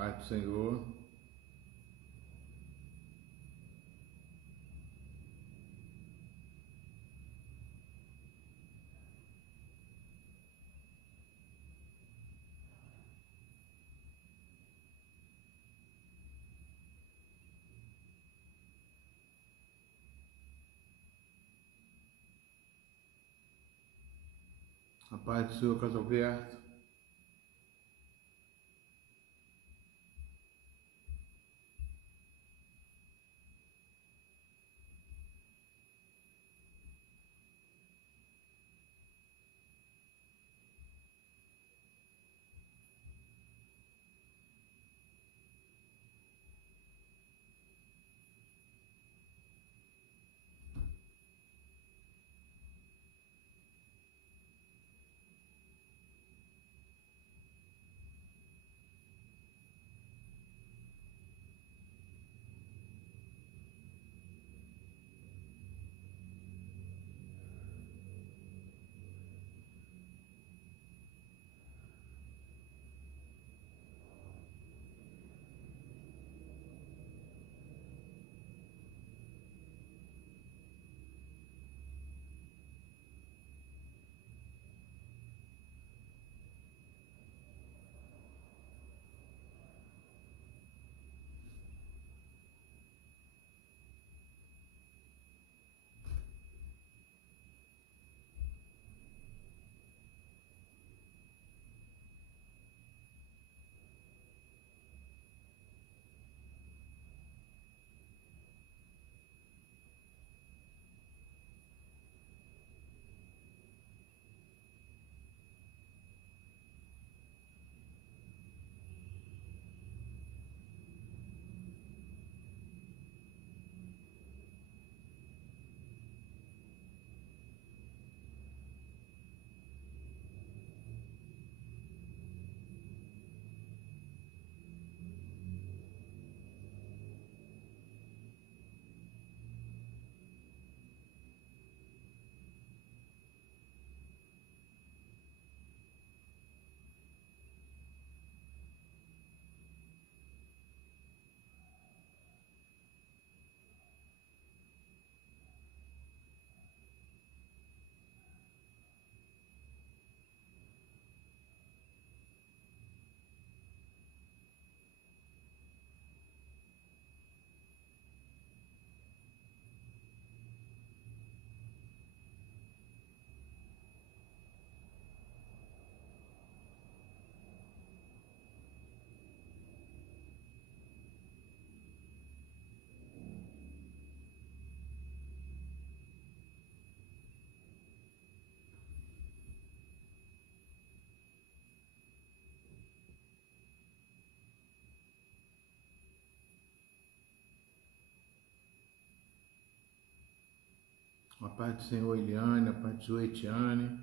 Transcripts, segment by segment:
Pai do Senhor, a paz do Senhor, Casalberto, a paz do Senhor, Eliane, a paz do Senhor, Etiane,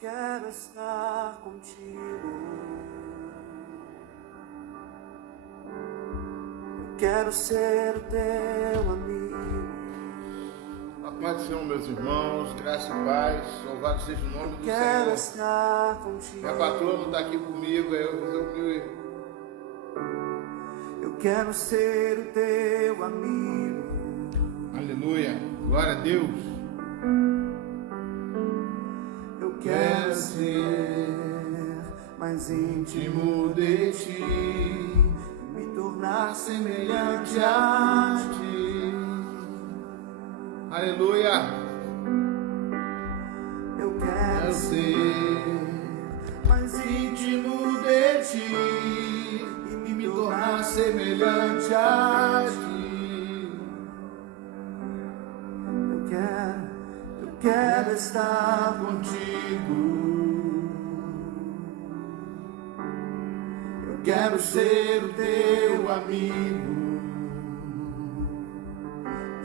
quero estar contigo. Eu quero ser o teu amigo. A paz do Senhor, meus irmãos, graça e paz, louvado seja o nome do Quero Senhor. estar contigo. Minha patroa está aqui comigo, Eu quero ser o teu amigo. Aleluia, glória a Deus. Eu quero ser mais íntimo de ti, me tornar semelhante a ti. Aleluia. Eu quero ser mais íntimo de ti e me tornar semelhante a ti. Eu quero estar contigo. Eu quero ser o teu amigo,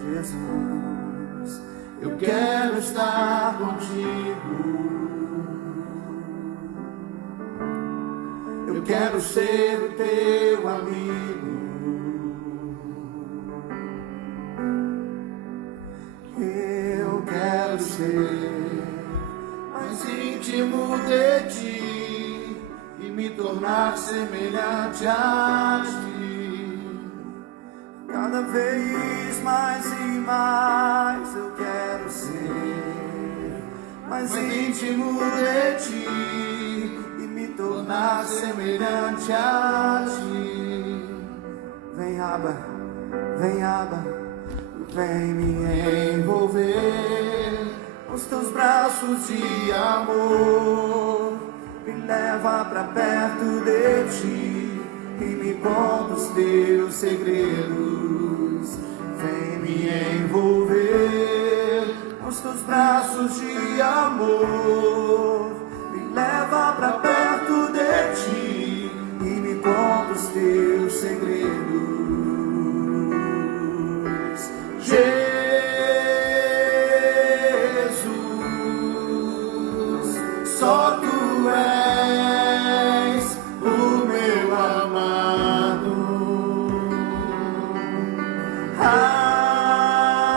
Jesus. Eu quero estar contigo. Eu quero ser o teu amigo. Eu quero ser mais íntimo de ti e me tornar semelhante a ti. Cada vez mais e mais eu quero ser mais íntimo de ti e me tornar semelhante a ti. Vem, Abba, vem, Abba, vem me envolver nos teus braços de amor. Me leva pra perto de ti e me conta os teus segredos. Vem me envolver nos teus braços de amor. Me leva pra perto de ti e me conta os teus segredos. Jesus, só tu és o meu amado.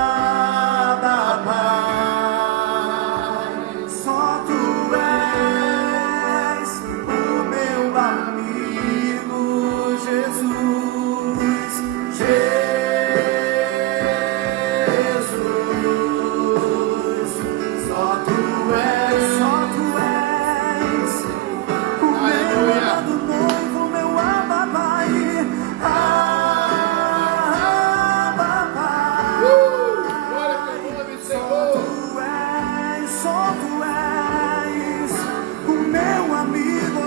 Abba, Pai, só tu és o meu amigo, Jesus. Jesus, só tu és o meu amado noivo, meu Abba, Pai. Abba, Pai. Glória ao teu nome, Senhor. Só tu és o meu amigo.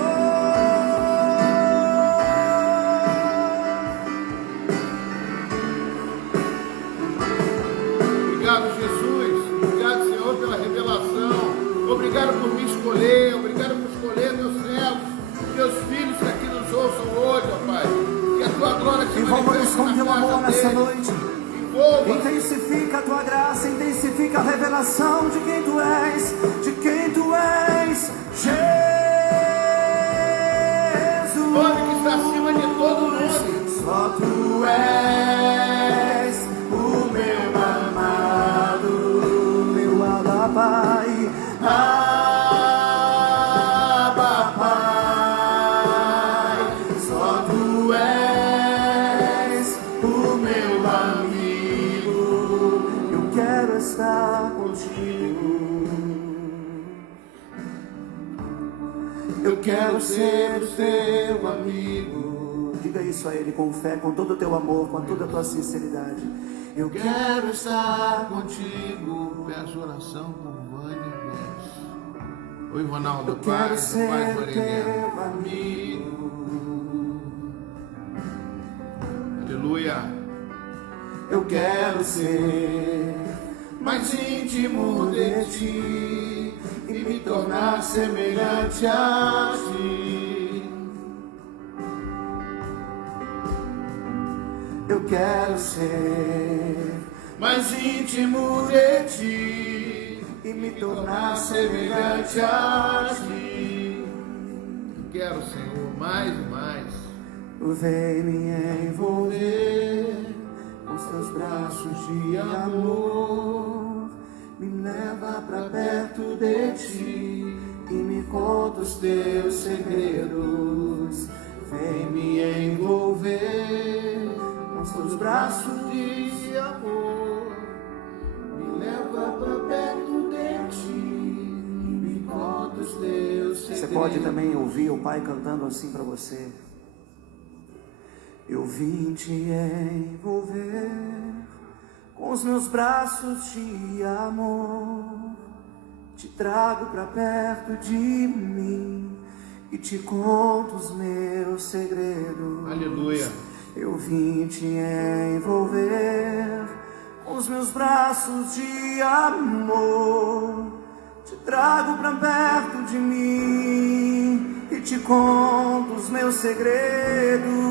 Obrigado, Jesus. Obrigado, Senhor, pela revelação. Obrigado por me escolher. Obrigado por escolher meus servos, meus filhos que aqui nos ouçam hoje, ó Pai. Que a tua glória se Envolva-nos com teu amor nessa noite. Envolva. Intensifica a tua graça, intensifica a revelação de quem tu és, de quem tu és, Jesus. Nome que está acima de todo nome. Só tu és o meu amado, meu Abba, Pai. Abba, Pai. Só tu és o meu amigo. Eu quero estar contigo. Eu quero ser o teu amigo. Diga isso a Ele com fé, com todo o teu amor, com toda a tua sinceridade. Eu quero estar contigo. Peço oração por Vânia Vaz. Oi, Ronaldo. Eu quero ser Paz, teu amigo. Aleluia. Eu quero ser mais íntimo de ti e me tornar semelhante a ti. Eu quero ser mais íntimo de ti e me tornar semelhante a ti. Quero, Senhor, mais e mais. Vem me envolver com os teus braços de amor, me leva pra perto de ti e me conta os teus segredos. Vem me envolver com os teus braços de amor, me leva pra perto de ti e me conta os teus segredos. Você pode também ouvir o Pai cantando assim para você. Eu vim te envolver com os meus braços de amor, te trago pra perto de mim e te conto os meus segredos. Aleluia. Eu vim te envolver com os meus braços de amor, te trago pra perto de mim e te conto os meus segredos.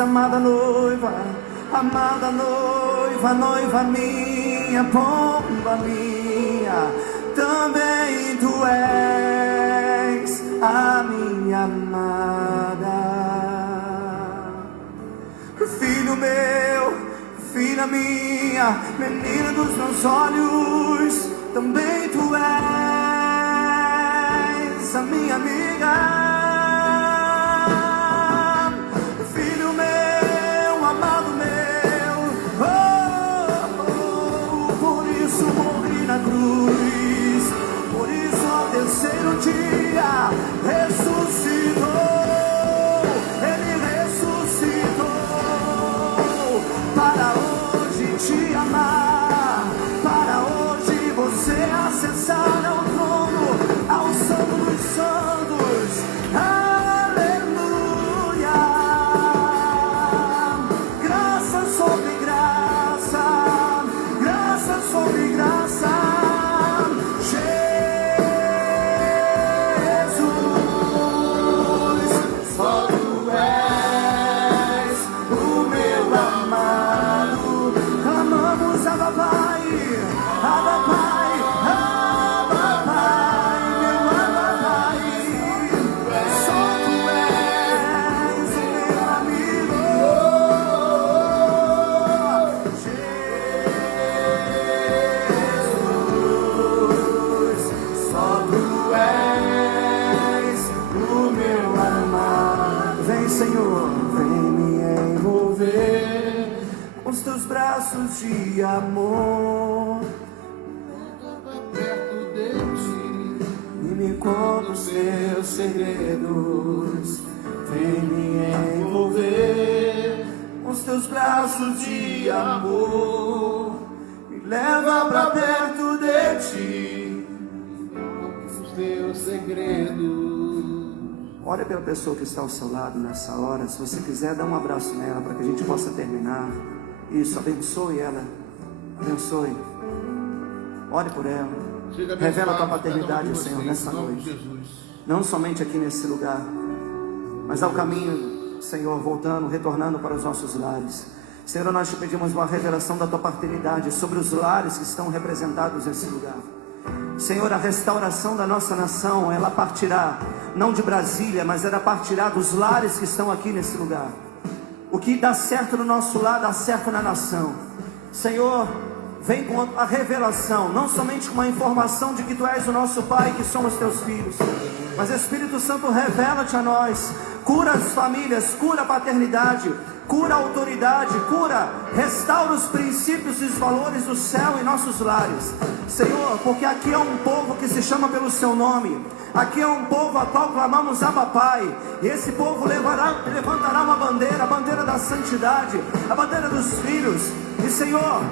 Amada noiva, noiva minha, pomba minha, também tu és a minha amada. Filho meu, filha minha, menina dos meus olhos, também tu és a minha amiga. Filho meu, amado meu, por isso morri na cruz, por isso ao terceiro dia ressuscitou. Ele ressuscitou para hoje te amar, para hoje você acessar ao trono, ao Santo dos Santos. Aleluia. Graça sobre graça, graça sobre graça. Jesus, só tu és o meu amado. Clamamos a Pai, Abba Pai, Abba Pai, meu Abba Pai. Só tu és o meu amigo. Jesus, só tu és o meu amado. Vem, Senhor, vem me envolver com os teus braços de amor, Perto de ti. e me conta os teus segredos. Vem me envolver com os teus braços de amor, me leva pra perto de ti. Os teus segredos. Olha pela pessoa que está ao seu lado nessa hora. Se você quiser, dá um abraço nela para que a gente possa terminar. Isso, abençoe ela. Abençoe. Ore por ela. Seja Revela a tua abençoado paternidade, cada um de Senhor, vocês, nessa em nome de noite. Jesus. Não somente aqui nesse lugar, mas ao caminho, Senhor, voltando, retornando para os nossos lares. Senhor, nós te pedimos uma revelação da tua paternidade sobre os lares que estão representados nesse lugar. Senhor, a restauração da nossa nação, ela partirá, não de Brasília, mas ela partirá dos lares que estão aqui nesse lugar. O que dá certo no nosso lar, dá certo na nação. Senhor, vem com a revelação, não somente com a informação de que tu és o nosso Pai, que somos teus filhos, mas Espírito Santo, revela-te a nós, cura as famílias, cura a paternidade, cura a autoridade, cura, restaura os princípios e os valores do céu em nossos lares, Senhor, porque aqui é um povo que se chama pelo seu nome, aqui é um povo a qual clamamos Abba Pai, e esse povo levantará uma bandeira, a bandeira da santidade, a bandeira dos filhos, e Senhor,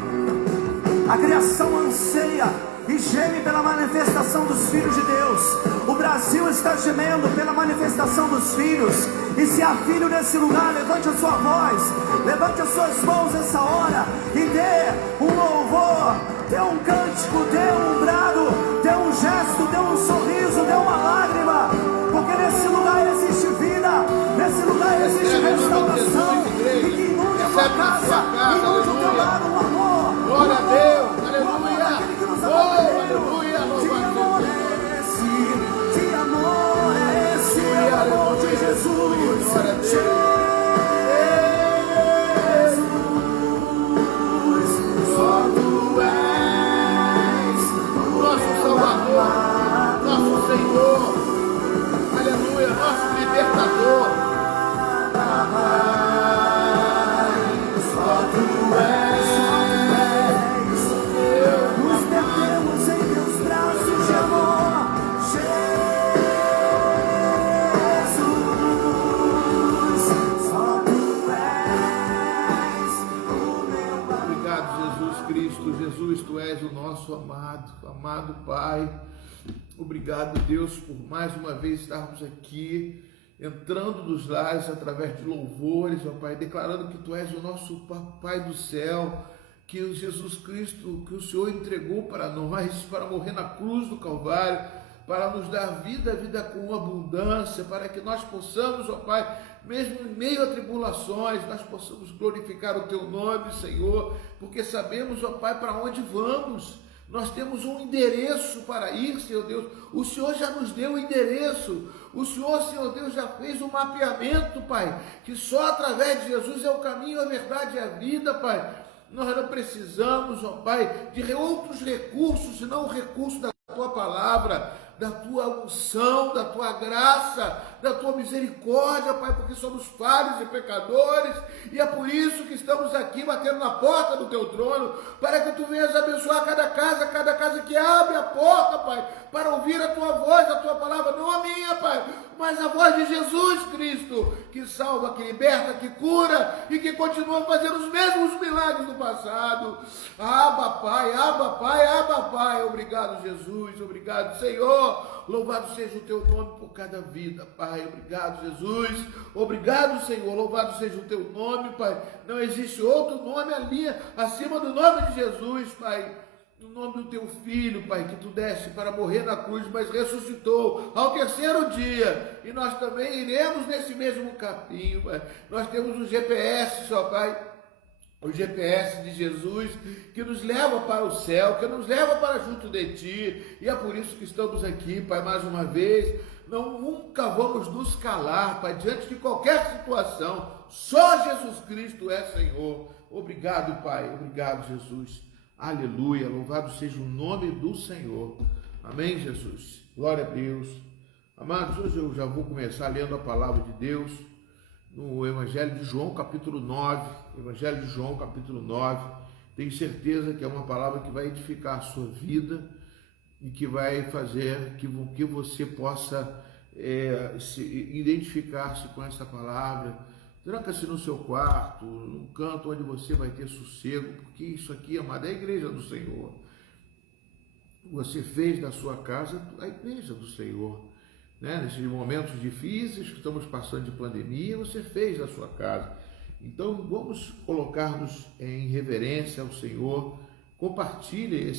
a criação anseia e geme pela manifestação dos filhos de Deus. O Brasil está gemendo pela manifestação dos filhos. E se há filho nesse lugar, levante a sua voz, levante as suas mãos nessa hora e dê um louvor, dê um cântico, dê um brado, dê um gesto, dê um sorriso, dê uma lágrima, porque nesse lugar existe vida, nesse lugar existe restauração, e que inunde a tua casa, inunde o teu lar, um amor. Glória a Deus, aleluia. Oh, aleluia. Jesus, Tu és o nosso amado Pai. Obrigado, Deus, por mais uma vez estarmos aqui, entrando nos lares através de louvores, ó Pai, declarando que Tu és o nosso Pai do céu, que o Jesus Cristo, que o Senhor entregou para nós, para morrer na cruz do Calvário, para nos dar vida com abundância, para que nós possamos, ó Pai, mesmo em meio a tribulações, nós possamos glorificar o Teu nome, Senhor, porque sabemos, ó Pai, para onde vamos. Nós temos um endereço para ir, Senhor Deus. O Senhor já nos deu o endereço. O Senhor Deus, já fez um mapeamento, Pai, que só através de Jesus é o caminho, a verdade e a vida, Pai. Nós não precisamos, ó Pai, de outros recursos, senão o recurso da Tua palavra, da Tua unção, da Tua graça, da Tua misericórdia, Pai, porque somos falhos e pecadores, e é por isso que estamos aqui batendo na porta do Teu trono, para que Tu venhas abençoar cada casa que abre a porta, Pai, para ouvir a Tua voz, a Tua palavra, não a minha, Pai, mas a voz de Jesus Cristo, que salva, que liberta, que cura e que continua fazendo os mesmos milagres do passado. Abba, Pai, obrigado, Jesus, obrigado, Senhor, louvado seja o Teu nome por cada vida, Pai, obrigado, Jesus, obrigado, Senhor, louvado seja o Teu nome, Pai, não existe outro nome ali, acima do nome de Jesus, Pai, no nome do Teu Filho, Pai, que Tu deste para morrer na cruz, mas ressuscitou ao terceiro dia, e nós também iremos nesse mesmo caminho, Pai. Nós temos um GPS, só Pai, o GPS de Jesus, que nos leva para o céu, que nos leva para junto de Ti, e é por isso que estamos aqui, Pai, mais uma vez. Nunca vamos nos calar, Pai, diante de qualquer situação. Só Jesus Cristo é Senhor. Obrigado, Pai, obrigado, Jesus. Aleluia, louvado seja o nome do Senhor. Amém, Jesus. Glória a Deus. Amados, hoje eu já vou começar lendo a palavra de Deus no Evangelho de João, capítulo 9. Evangelho de João, capítulo 9. Tenho certeza que é uma palavra que vai edificar a sua vida e que vai fazer que você possa identificar-se com essa palavra. Tranca-se no seu quarto, num canto onde você vai ter sossego, porque isso aqui, amado, é a igreja do Senhor. Você fez da sua casa a igreja do Senhor. Né? Nesses momentos difíceis que estamos passando de pandemia, você fez da sua casa. Então, vamos colocar-nos em reverência ao Senhor. Compartilhe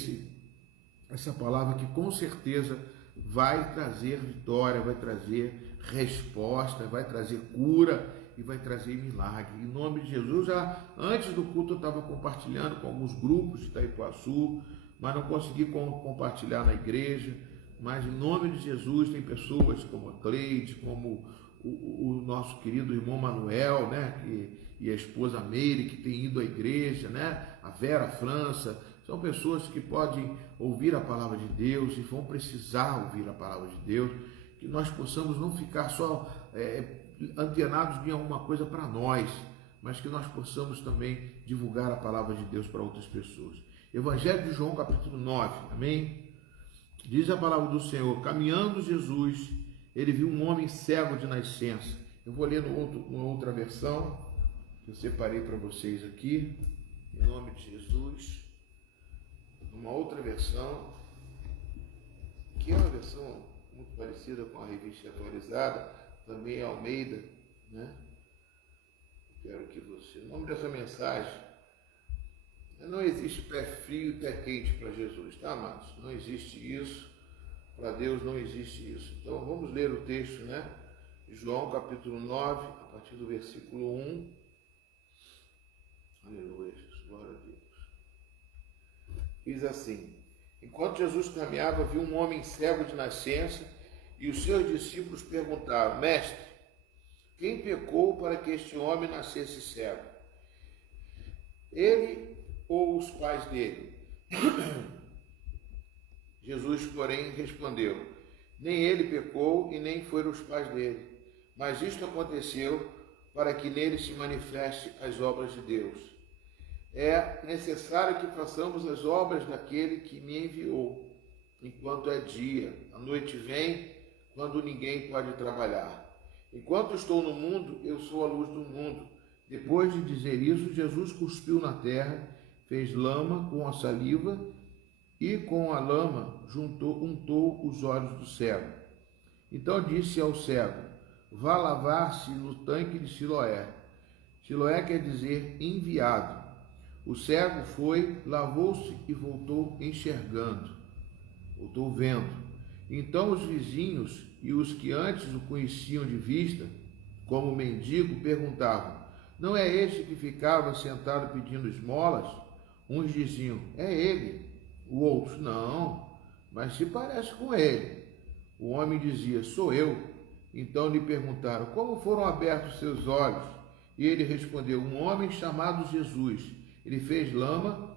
essa palavra que com certeza vai trazer vitória, vai trazer resposta, vai trazer cura e vai trazer milagre. Em nome de Jesus, já antes do culto eu estava compartilhando com alguns grupos de Itaipuaçu, mas não consegui compartilhar na igreja. Mas em nome de Jesus, tem pessoas como a Cleide, como o nosso querido irmão Manuel, né, e a esposa Meire, que tem ido à igreja, né, a Vera França. São pessoas que podem ouvir a palavra de Deus e vão precisar ouvir a palavra de Deus, que nós possamos não ficar só antenados em alguma coisa para nós, mas que nós possamos também divulgar a palavra de Deus para outras pessoas. Evangelho de João, capítulo 9, amém? Diz a palavra do Senhor: caminhando Jesus, ele viu um homem cego de nascença. Eu vou ler numa outra versão, que eu separei para vocês aqui, em nome de Jesus. Uma outra versão, que é uma versão muito parecida com a revista atualizada, também é Almeida, né? Quero que você... O nome dessa mensagem: não existe pé frio e pé quente para Jesus, tá, amados? Não existe isso. Para Deus não existe isso. Então vamos ler o texto, né? João capítulo 9, a partir do versículo 1. Aleluia, Jesus, glória a Deus. Diz assim: enquanto Jesus caminhava, viu um homem cego de nascença, e os seus discípulos perguntaram: mestre, quem pecou para que este homem nascesse cego? Ele ou os pais dele? Jesus, porém, respondeu: nem ele pecou e nem foram os pais dele, mas isto aconteceu para que nele se manifeste as obras de Deus. É necessário que façamos as obras daquele que me enviou, enquanto é dia. A noite vem, quando ninguém pode trabalhar. Enquanto estou no mundo, eu sou a luz do mundo. Depois de dizer isso, Jesus cuspiu na terra, fez lama com a saliva e com a lama untou os olhos do cego. Então disse ao cego: vá lavar-se no tanque de Siloé. Siloé quer dizer enviado. O cego foi, lavou-se e voltou enxergando, voltou vendo. Então os vizinhos e os que antes o conheciam de vista, como mendigo, perguntavam: não é este que ficava sentado pedindo esmolas? Uns diziam: é ele. O outro: não, mas se parece com ele. O homem dizia: sou eu. Então lhe perguntaram: como foram abertos seus olhos? E ele respondeu: um homem chamado Jesus. Ele fez lama,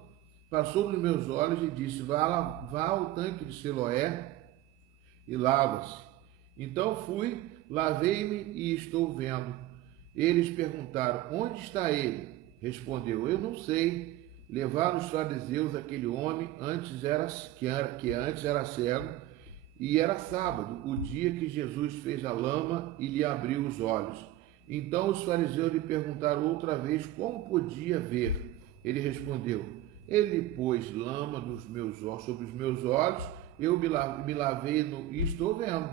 passou nos meus olhos e disse: vá ao tanque de Siloé e lava-se. Então fui, lavei-me e estou vendo. Eles perguntaram: onde está ele? Respondeu: eu não sei. Levaram os fariseus aquele homem que antes era cego, e era sábado, o dia que Jesus fez a lama e lhe abriu os olhos. Então os fariseus lhe perguntaram outra vez como podia ver. Ele respondeu: ele pôs lama sobre os meus olhos, eu me lavei e estou vendo.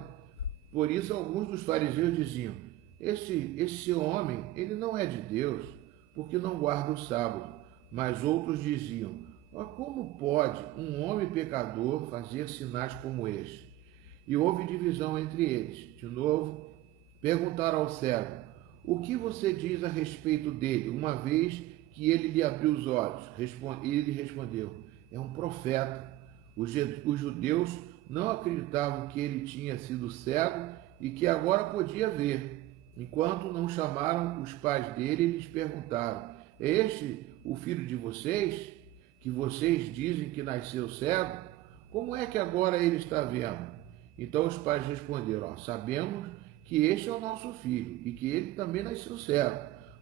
Por isso alguns dos fariseus diziam: esse homem, ele não é de Deus, porque não guarda o sábado. Mas outros diziam: como pode um homem pecador fazer sinais como este? E houve divisão entre eles. De novo, perguntaram ao cego: o que você diz a respeito dele, uma vez que ele lhe abriu os olhos? Ele respondeu: é um profeta. Os judeus não acreditavam que ele tinha sido cego e que agora podia ver. Enquanto não chamaram os pais dele e lhes perguntaram: é este o filho de vocês, que vocês dizem que nasceu cego? Como é que agora ele está vendo? Então os pais responderam: sabemos que este é o nosso filho e que ele também nasceu cego,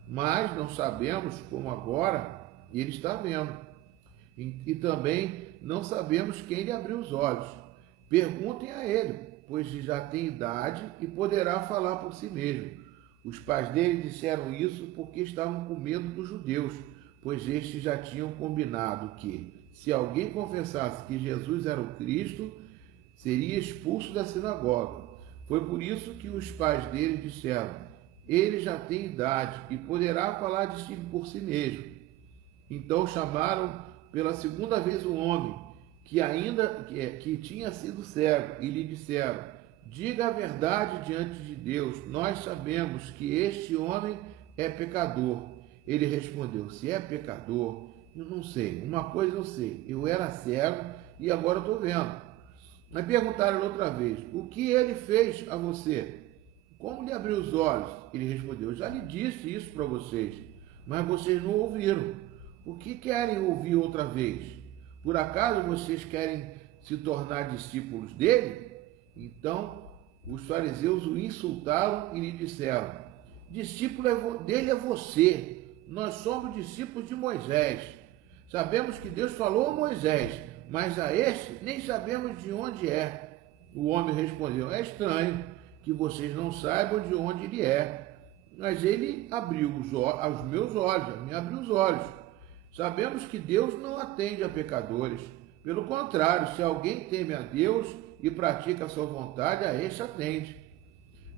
mas não sabemos como agora ele está vendo. E também não sabemos quem lhe abriu os olhos. Perguntem a ele, pois já tem idade e poderá falar por si mesmo. Os pais dele disseram isso porque estavam com medo dos judeus, pois estes já tinham combinado que, se alguém confessasse que Jesus era o Cristo, seria expulso da sinagoga. Foi por isso que os pais dele disseram: ele já tem idade e poderá falar de si por si mesmo. Então chamaram pela segunda vez o homem, que tinha sido cego, e lhe disseram: diga a verdade diante de Deus, nós sabemos que este homem é pecador. Ele respondeu: se é pecador, eu não sei. Uma coisa eu sei: eu era cego e agora estou vendo. Mas perguntaram outra vez: o que ele fez a você? Como lhe abriu os olhos? Ele respondeu: já lhe disse isso para vocês, mas vocês não ouviram. O que querem ouvir outra vez? Por acaso vocês querem se tornar discípulos dele? Então os fariseus o insultaram e lhe disseram: discípulo dele é você. Nós somos discípulos de Moisés. Sabemos que Deus falou a Moisés, mas a este nem sabemos de onde é. O homem respondeu: é estranho que vocês não saibam de onde ele é. Mas ele abriu os meus olhos, me abriu os olhos. Sabemos que Deus não atende a pecadores. Pelo contrário, se alguém teme a Deus e pratica a sua vontade, a este atende.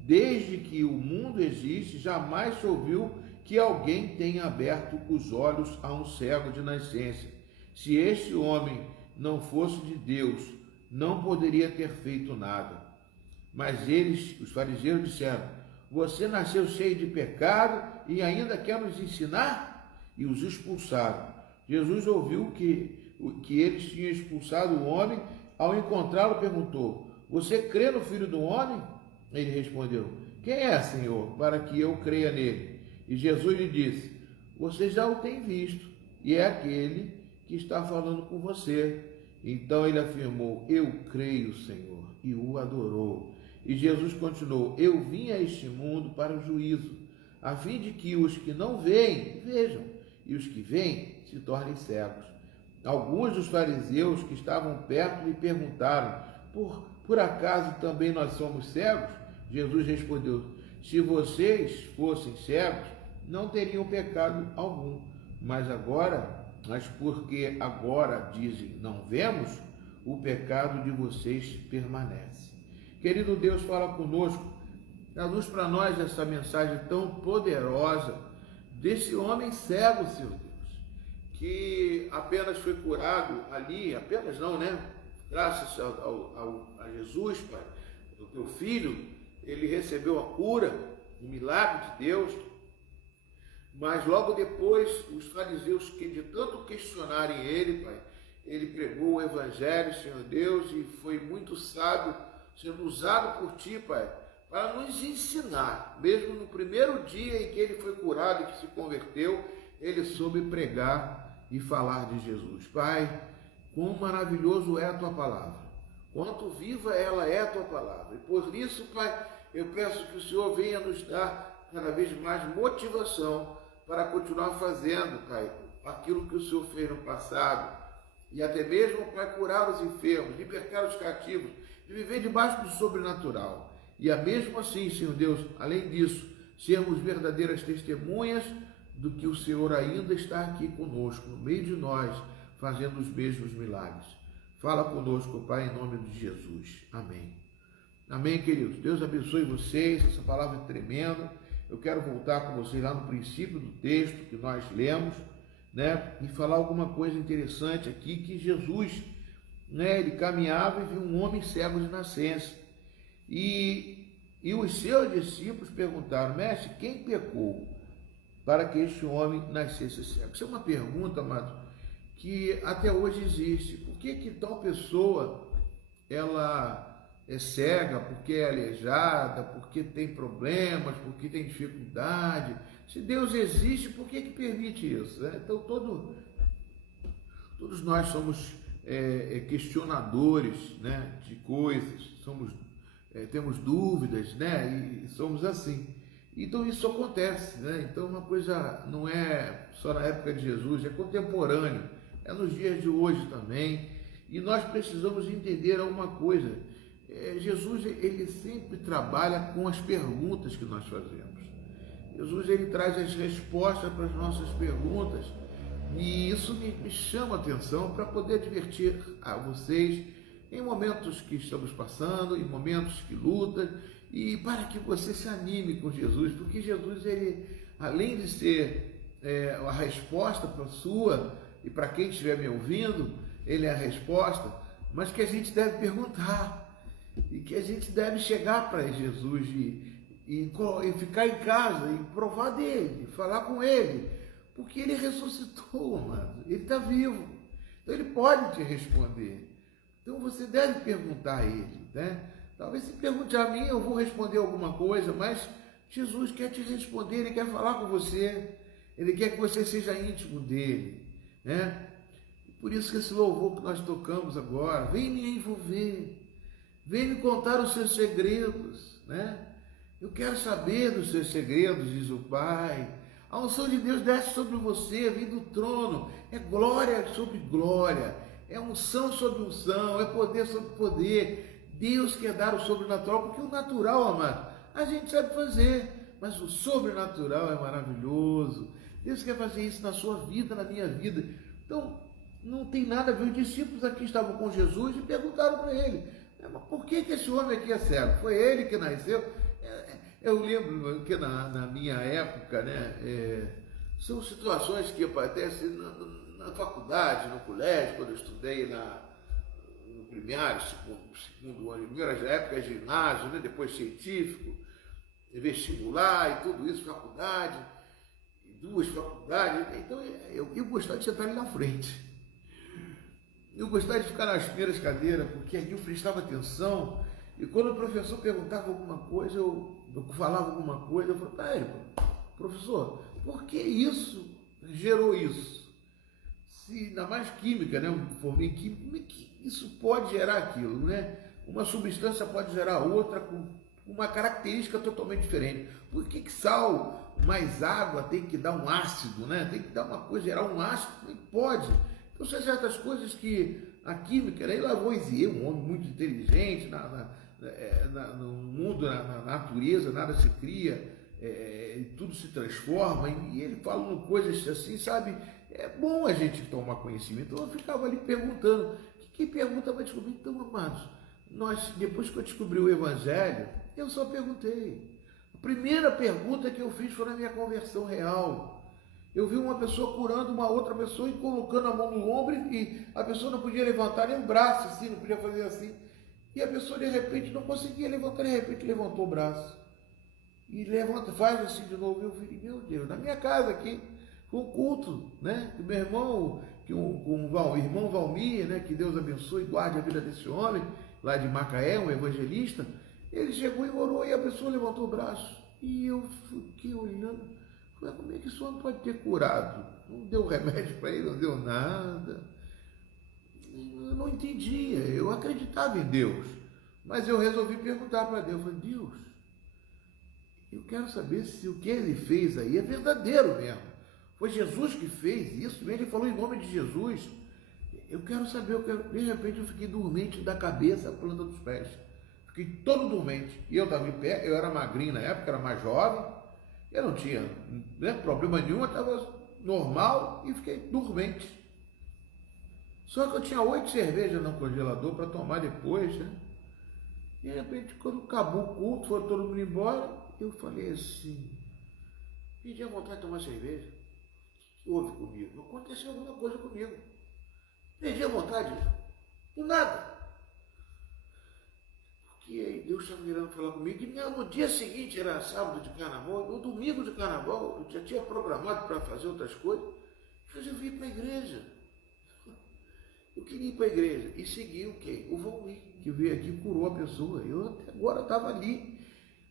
Desde que o mundo existe, jamais se ouviu que alguém tenha aberto os olhos a um cego de nascença. Se este homem não fosse de Deus, não poderia ter feito nada. Mas eles, os fariseus, disseram: você nasceu cheio de pecado e ainda quer nos ensinar? E os expulsaram. Jesus ouviu que eles tinham expulsado o homem. Ao encontrá-lo, perguntou: você crê no Filho do Homem? Ele respondeu: quem é, Senhor, para que eu creia nele? E Jesus lhe disse: você já o tem visto, e é aquele que está falando com você. Então ele afirmou: eu creio, Senhor, e o adorou. E Jesus continuou: eu vim a este mundo para o juízo, a fim de que os que não veem, vejam, e os que veem se tornem cegos. Alguns dos fariseus que estavam perto lhe perguntaram: por acaso também nós somos cegos? Jesus respondeu: se vocês fossem cegos, não teriam pecado algum, mas agora mas porque agora, dizem, não vemos, o pecado de vocês permanece. Querido Deus, fala conosco, traduz para nós essa mensagem tão poderosa desse homem cego, Senhor Deus, que apenas foi curado ali, apenas não, né? Graças a Jesus, Pai, o teu filho, ele recebeu a cura, o milagre de Deus, mas logo depois os fariseus, que de tanto questionarem ele, Pai, ele pregou o evangelho, Senhor Deus, e foi muito sábio, sendo usado por Ti, Pai, para nos ensinar. Mesmo no primeiro dia em que ele foi curado e que se converteu, ele soube pregar e falar de Jesus. Pai, quão maravilhoso é a Tua palavra, quanto viva ela é a Tua palavra. E por isso, Pai, eu peço que o Senhor venha nos dar cada vez mais motivação para continuar fazendo, Pai, aquilo que o Senhor fez no passado, e até mesmo para curar os enfermos, libertar os cativos, e viver debaixo do sobrenatural. E mesmo assim, Senhor Deus, além disso, sermos verdadeiras testemunhas do que o Senhor ainda está aqui conosco, no meio de nós, fazendo os mesmos milagres. Fala conosco, Pai, em nome de Jesus. Amém. Amém, queridos. Deus abençoe vocês, essa palavra é tremenda. Eu quero voltar com vocês lá no princípio do texto que nós lemos, né, e falar alguma coisa interessante aqui, que Jesus, né, ele caminhava e viu um homem cego de nascença. E os seus discípulos perguntaram: mestre, quem pecou para que este homem nascesse cego? Isso é uma pergunta, amado, que até hoje existe. Por que tal pessoa ela é cega? Porque é aleijada, porque tem problemas, porque tem dificuldade? Se Deus existe, por que permite isso, né? Então todos nós somos questionadores, né, de coisas, temos dúvidas, né, e somos assim. Então isso acontece, né? Então uma coisa não é só na época de Jesus, é contemporâneo, é nos dias de hoje também. E nós precisamos entender alguma coisa. Jesus, ele sempre trabalha com as perguntas que nós fazemos. Jesus, ele traz as respostas para as nossas perguntas, e isso me chama a atenção para poder divertir a vocês em momentos que estamos passando, em momentos que lutam, e para que você se anime com Jesus, porque Jesus, ele, além de ser a resposta para a sua e para quem estiver me ouvindo, ele é a resposta, mas que a gente deve perguntar, e que a gente deve chegar para Jesus e ficar em casa e provar dele, falar com ele, porque ele ressuscitou, mano. Ele está vivo, então ele pode te responder. Então você deve perguntar a ele, né? Talvez se pergunte a mim, eu vou responder alguma coisa, mas Jesus quer te responder, ele quer falar com você, ele quer que você seja íntimo dele, né? Por isso que esse louvor que nós tocamos agora, vem me envolver, vem me contar os seus segredos, né? Eu quero saber dos seus segredos, diz o Pai. A unção de Deus desce sobre você, vem do trono, é glória sobre glória, é unção sobre unção, é poder sobre poder. Deus quer dar o sobrenatural, porque o natural, amado, a gente sabe fazer, mas o sobrenatural é maravilhoso. Deus quer fazer isso na sua vida, na minha vida. Então, não tem nada a ver. Os discípulos aqui estavam com Jesus e perguntaram para ele: mas por que esse homem aqui é cego? Foi ele que nasceu? Eu lembro que na minha época, né, são situações que aparecem na faculdade, no colégio, quando eu estudei no primário, segundo ano, primeiras épocas, ginásio, né, depois científico, vestibular e tudo isso, faculdade, duas faculdades. Então eu gostava de sentar ali na frente. Eu gostava de ficar nas primeiras cadeiras, porque ali eu prestava atenção, e quando o professor perguntava alguma coisa, eu falava alguma coisa, eu falava: professor, por que isso gerou isso? Se, ainda mais química, né? Eu formei em química, como é que isso pode gerar aquilo, né? Uma substância pode gerar outra com uma característica totalmente diferente. Por que sal mais água tem que dar um ácido, né? Tem que dar uma coisa, gerar um ácido? Não pode. Então, são certas coisas que a química, né? Lavoisier, um homem muito inteligente, no mundo, na natureza, nada se cria tudo se transforma, e ele falando coisas assim, sabe? É bom a gente tomar conhecimento. Então eu ficava ali perguntando, que pergunta vai descobrir? Então, amados, depois que eu descobri o Evangelho, eu só perguntei. A primeira pergunta que eu fiz foi na minha conversão real. Eu vi uma pessoa curando uma outra pessoa e colocando a mão no ombro, e a pessoa não podia levantar nem o braço assim, não podia fazer assim. E a pessoa de repente não conseguia levantar, de repente levantou o braço. E levanta, faz assim de novo. Eu falei, meu Deus, na minha casa aqui, com um culto, né? Que meu irmão, o irmão Valmir, né? Que Deus abençoe e guarde a vida desse homem, lá de Macaé, um evangelista. Ele chegou e orou e a pessoa levantou o braço. E eu fiquei olhando, falei, como é que esse homem pode ter curado? Não deu remédio para ele, não deu nada. Eu não entendia, eu acreditava em Deus. Mas eu resolvi perguntar para Deus, eu falei, Deus, eu quero saber se o que ele fez aí é verdadeiro mesmo. Foi Jesus que fez isso, ele falou em nome de Jesus. Eu quero saber, de repente eu fiquei dormente da cabeça à planta dos pés. Fiquei todo dormente. E eu estava em pé, eu era magrinho na época, era mais jovem. Eu não tinha, né, problema nenhum, eu estava normal e fiquei dormente. Só que eu tinha 8 cervejas no congelador para tomar depois, né? E de repente, quando acabou o culto, foi todo mundo embora, eu falei assim, pedi a vontade de tomar cerveja. O que houve comigo? Aconteceu alguma coisa comigo. Perdi a vontade, do nada. Porque aí Deus estava virando falar comigo, e no dia seguinte, era sábado de carnaval, no domingo de carnaval, eu já tinha programado para fazer outras coisas, eu resolvi ir para a igreja. Eu queria ir para a igreja e seguir o quê? O Valmir, que veio aqui e curou a pessoa. Eu até agora estava ali.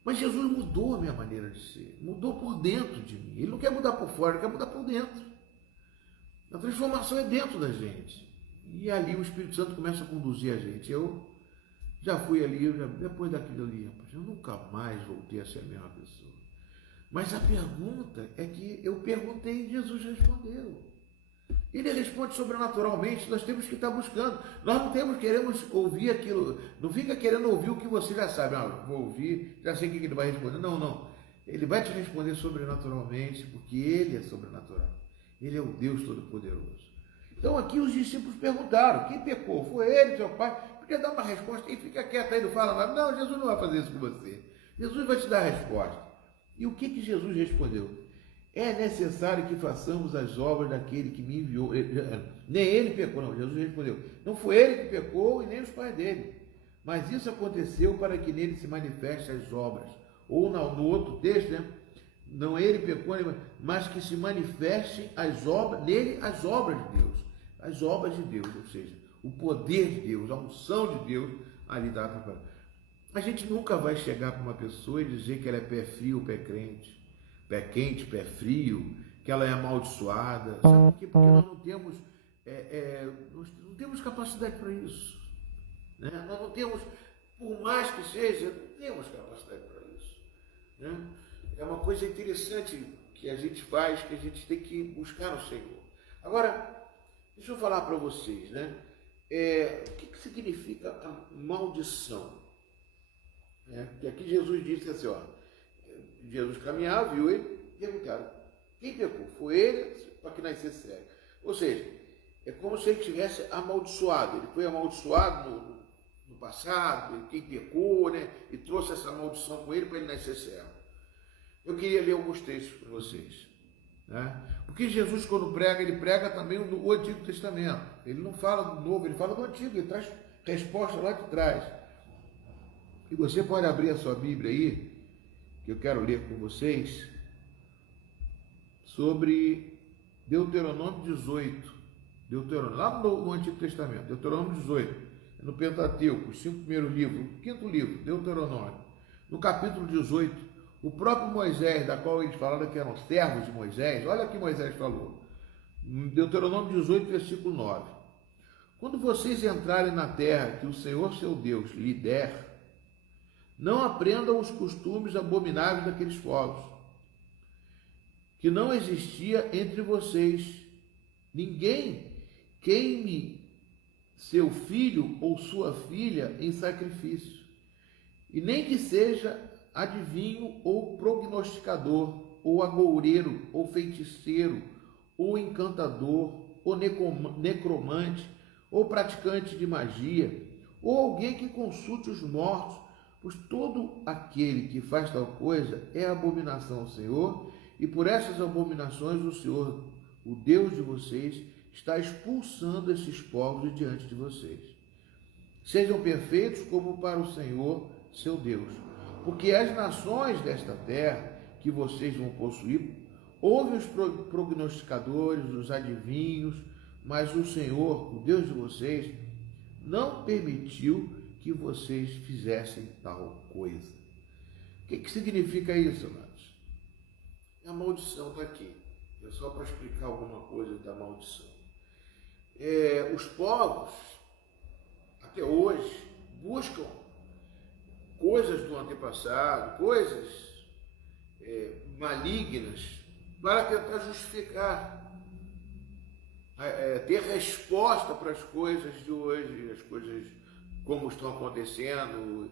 Mas Jesus mudou a minha maneira de ser, mudou por dentro de mim. Ele não quer mudar por fora, ele quer mudar por dentro. A transformação é dentro da gente. E ali o Espírito Santo começa a conduzir a gente. Eu já fui ali, depois daquilo ali, eu nunca mais voltei a ser a mesma pessoa. Mas a pergunta é que eu perguntei e Jesus respondeu. Ele responde sobrenaturalmente, nós temos que estar buscando. Nós não queremos ouvir aquilo, não fica querendo ouvir o que você já sabe. Vou ouvir, já sei o que ele vai responder. Não. Ele vai te responder sobrenaturalmente, porque ele é sobrenatural. Ele é o Deus Todo-Poderoso. Então aqui os discípulos perguntaram, quem pecou? Foi ele, seu pai? Podia dar uma resposta e fica quieto aí, não fala nada. Não, Jesus não vai fazer isso com você. Jesus vai te dar a resposta. E o que Jesus respondeu? É necessário que façamos as obras daquele que me enviou. Nem ele pecou, não. Jesus respondeu. Não foi ele que pecou e nem os pais dele. Mas isso aconteceu para que nele se manifestem as obras. Ou no outro texto, né? Não ele pecou, mas que se manifestem nele as obras de Deus. As obras de Deus, ou seja, o poder de Deus, a unção de Deus ali está preparado. A gente nunca vai chegar para uma pessoa e dizer que ela é pé frio, pé crente. Pé quente, pé frio, que ela é amaldiçoada. Sabe por quê? Porque nós não temos capacidade para isso. Né? Nós não temos, por mais que seja, não temos capacidade para isso. Né? É uma coisa interessante que a gente faz, que a gente tem que buscar no Senhor. Agora, deixa eu falar para vocês, né? O que significa a maldição? Que aqui Jesus disse assim, Jesus caminhava, viu ele, perguntaram, quem pecou? Foi ele para que nascesse cego. Ou seja, é como se ele tivesse amaldiçoado. Ele foi amaldiçoado no passado, quem pecou, né? E trouxe essa maldição com ele para ele nascer cego. Eu queria ler alguns textos para vocês. Né? Porque Jesus, quando prega, ele prega também o Antigo Testamento. Ele não fala do Novo, ele fala do Antigo, ele traz resposta lá de trás. E você pode abrir a sua Bíblia aí, que eu quero ler com vocês, sobre Deuteronômio 18. Lá no Antigo Testamento, Deuteronômio 18, no Pentateuco, os 5 primeiros livros, o 5º livro, Deuteronômio. No capítulo 18, o próprio Moisés, da qual eles falaram que eram servos de Moisés, olha o que Moisés falou. Deuteronômio 18, versículo 9. Quando vocês entrarem na terra que o Senhor seu Deus lhe der, não aprendam os costumes abomináveis daqueles povos, que não existia entre vocês. Ninguém queime seu filho ou sua filha em sacrifício, e nem que seja adivinho ou prognosticador, ou agoureiro, ou feiticeiro, ou encantador, ou necromante, ou praticante de magia, ou alguém que consulte os mortos, pois todo aquele que faz tal coisa é abominação ao Senhor, e por essas abominações o Senhor, o Deus de vocês, está expulsando esses povos de diante de vocês. Sejam perfeitos como para o Senhor, seu Deus, porque as nações desta terra que vocês vão possuir, ouvem os prognosticadores, os adivinhos, mas o Senhor, o Deus de vocês, não permitiu que vocês fizessem tal coisa. O que significa isso, amados? A maldição está aqui. É só para explicar alguma coisa da maldição. Os povos, até hoje, buscam coisas do antepassado, coisas malignas, para tentar justificar, ter resposta para as coisas de hoje, as coisas como estão acontecendo,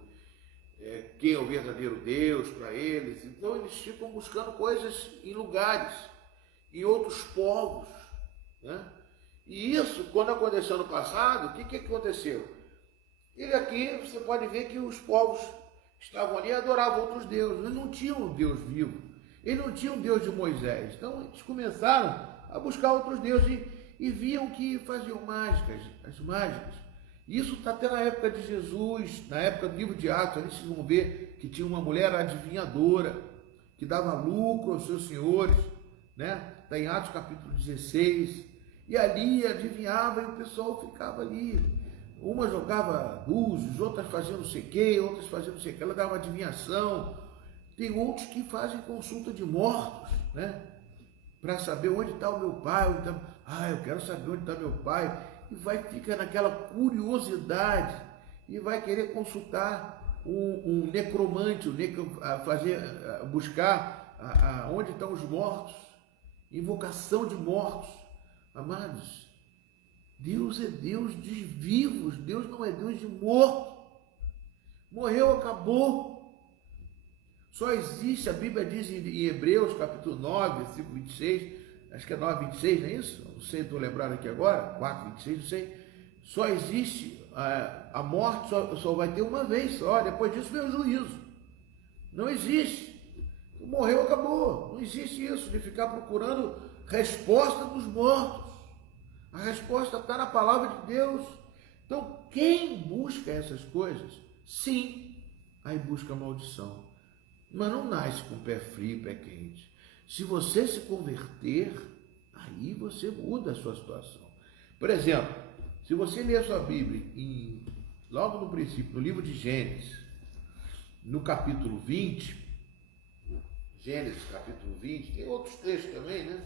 quem é o verdadeiro Deus para eles. Então eles ficam buscando coisas em lugares, em outros povos, né? E isso, quando aconteceu no passado, o que aconteceu? Aqui você pode ver que os povos estavam ali e adoravam outros deuses. Eles não tinham um Deus vivo. Eles não tinham um Deus de Moisés. Então eles começaram a buscar outros deuses e viam que faziam mágicas, as mágicas. Isso está até na época de Jesus, na época do livro de Atos. Ali vocês vão ver que tinha uma mulher adivinhadora que dava lucro aos seus senhores, né? Está em Atos capítulo 16. E ali adivinhava e o pessoal ficava ali. Uma jogava búzios, outras faziam não sei o quê, outras faziam não sei o quê. Ela dava uma adivinhação. Tem outros que fazem consulta de mortos, né? Para saber onde está o meu pai. Eu quero saber onde está meu pai. E vai ficar naquela curiosidade e vai querer consultar um necromante, buscar onde estão os mortos. Invocação de mortos. Amados, Deus é Deus de vivos, Deus não é Deus de morto. Morreu, acabou. Só existe, a Bíblia diz em Hebreus, capítulo 9, versículo 26, acho que é 9, 26, não é isso? Não sei, estou lembrado aqui agora, 4, 26, não sei. Só existe, a morte só vai ter uma vez só, depois disso vem o juízo. Não existe. Morreu, acabou. Não existe isso de ficar procurando resposta dos mortos. A resposta está na palavra de Deus. Então, quem busca essas coisas, sim, aí busca a maldição. Mas não nasce com pé frio, pé quente. Se você se converter, aí você muda a sua situação. Por exemplo, se você ler a sua Bíblia, logo no princípio, no livro de Gênesis, no capítulo 20, Gênesis capítulo 20, tem outros textos também, né?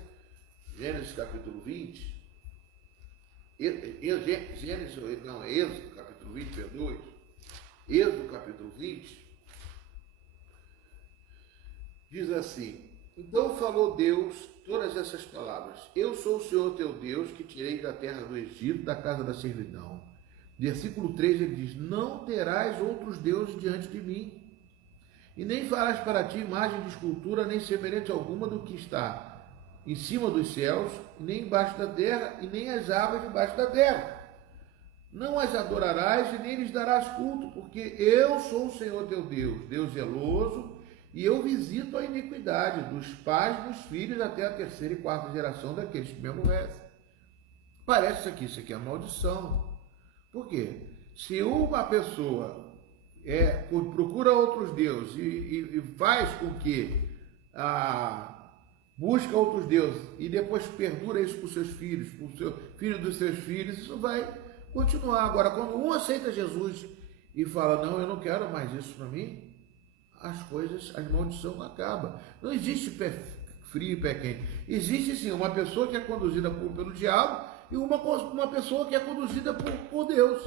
Gênesis capítulo 20, Êxodo capítulo 20, perdoe, Êxodo capítulo 20, diz assim: então falou Deus todas essas palavras: eu sou o Senhor teu Deus, que tirei da terra do Egito, da casa da servidão. Versículo 3 ele diz: não terás outros deuses diante de mim, e nem farás para ti imagem de escultura, nem semelhante alguma do que está em cima dos céus, nem embaixo da terra, e nem as aves debaixo da terra. Não as adorarás e nem lhes darás culto, porque eu sou o Senhor teu Deus, Deus zeloso, e eu visito a iniquidade dos pais dos filhos até a terceira e quarta geração daqueles que me aborrecem. Parece que isso aqui é maldição. Por quê? Se uma pessoa procura outros deuses e faz com que busca outros deuses e depois perdura isso para os seus filhos, para o seu filho dos seus filhos, isso vai continuar. Agora, quando um aceita Jesus e fala: não, eu não quero mais isso para mim, as maldição acaba. Não existe pé frio e pé quente. Existe sim uma pessoa que é conduzida pelo diabo e uma pessoa que é conduzida por Deus.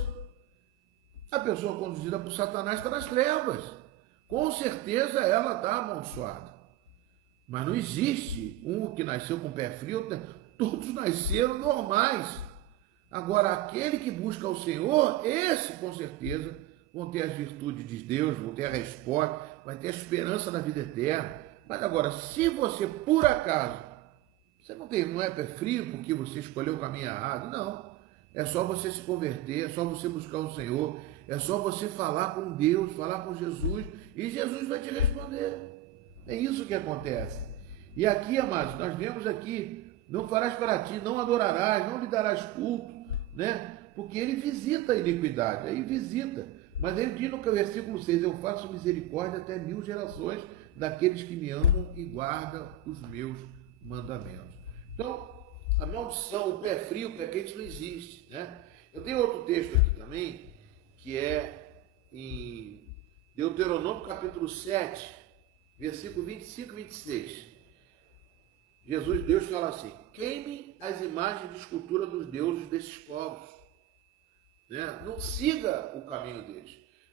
A pessoa conduzida por Satanás está nas trevas. Com certeza ela está amaldiçoada. Mas não existe um que nasceu com pé frio, todos nasceram normais. Agora, aquele que busca o Senhor, esse com certeza vão ter as virtudes de Deus, vão ter a resposta, vai ter a esperança da vida eterna. Mas agora, se você, por acaso, você não é pé frio porque você escolheu o caminho errado, não. É só você se converter, é só você buscar o Senhor, é só você falar com Deus, falar com Jesus, e Jesus vai te responder. É isso que acontece. E aqui, amados, nós vemos aqui, não farás para ti, não adorarás, não lhe darás culto, né? Porque ele visita a iniquidade, aí visita. Mas ele diz no versículo 6, eu faço misericórdia até 1000 gerações daqueles que me amam e guardam os meus mandamentos. Então, a maldição, o pé frio, o pé quente não existe, né? Eu tenho outro texto aqui também, que é em Deuteronômio capítulo 7, versículo 25 e 26. Deus fala assim, queime as imagens de escultura dos deuses desses povos, né? Não siga o caminho deles.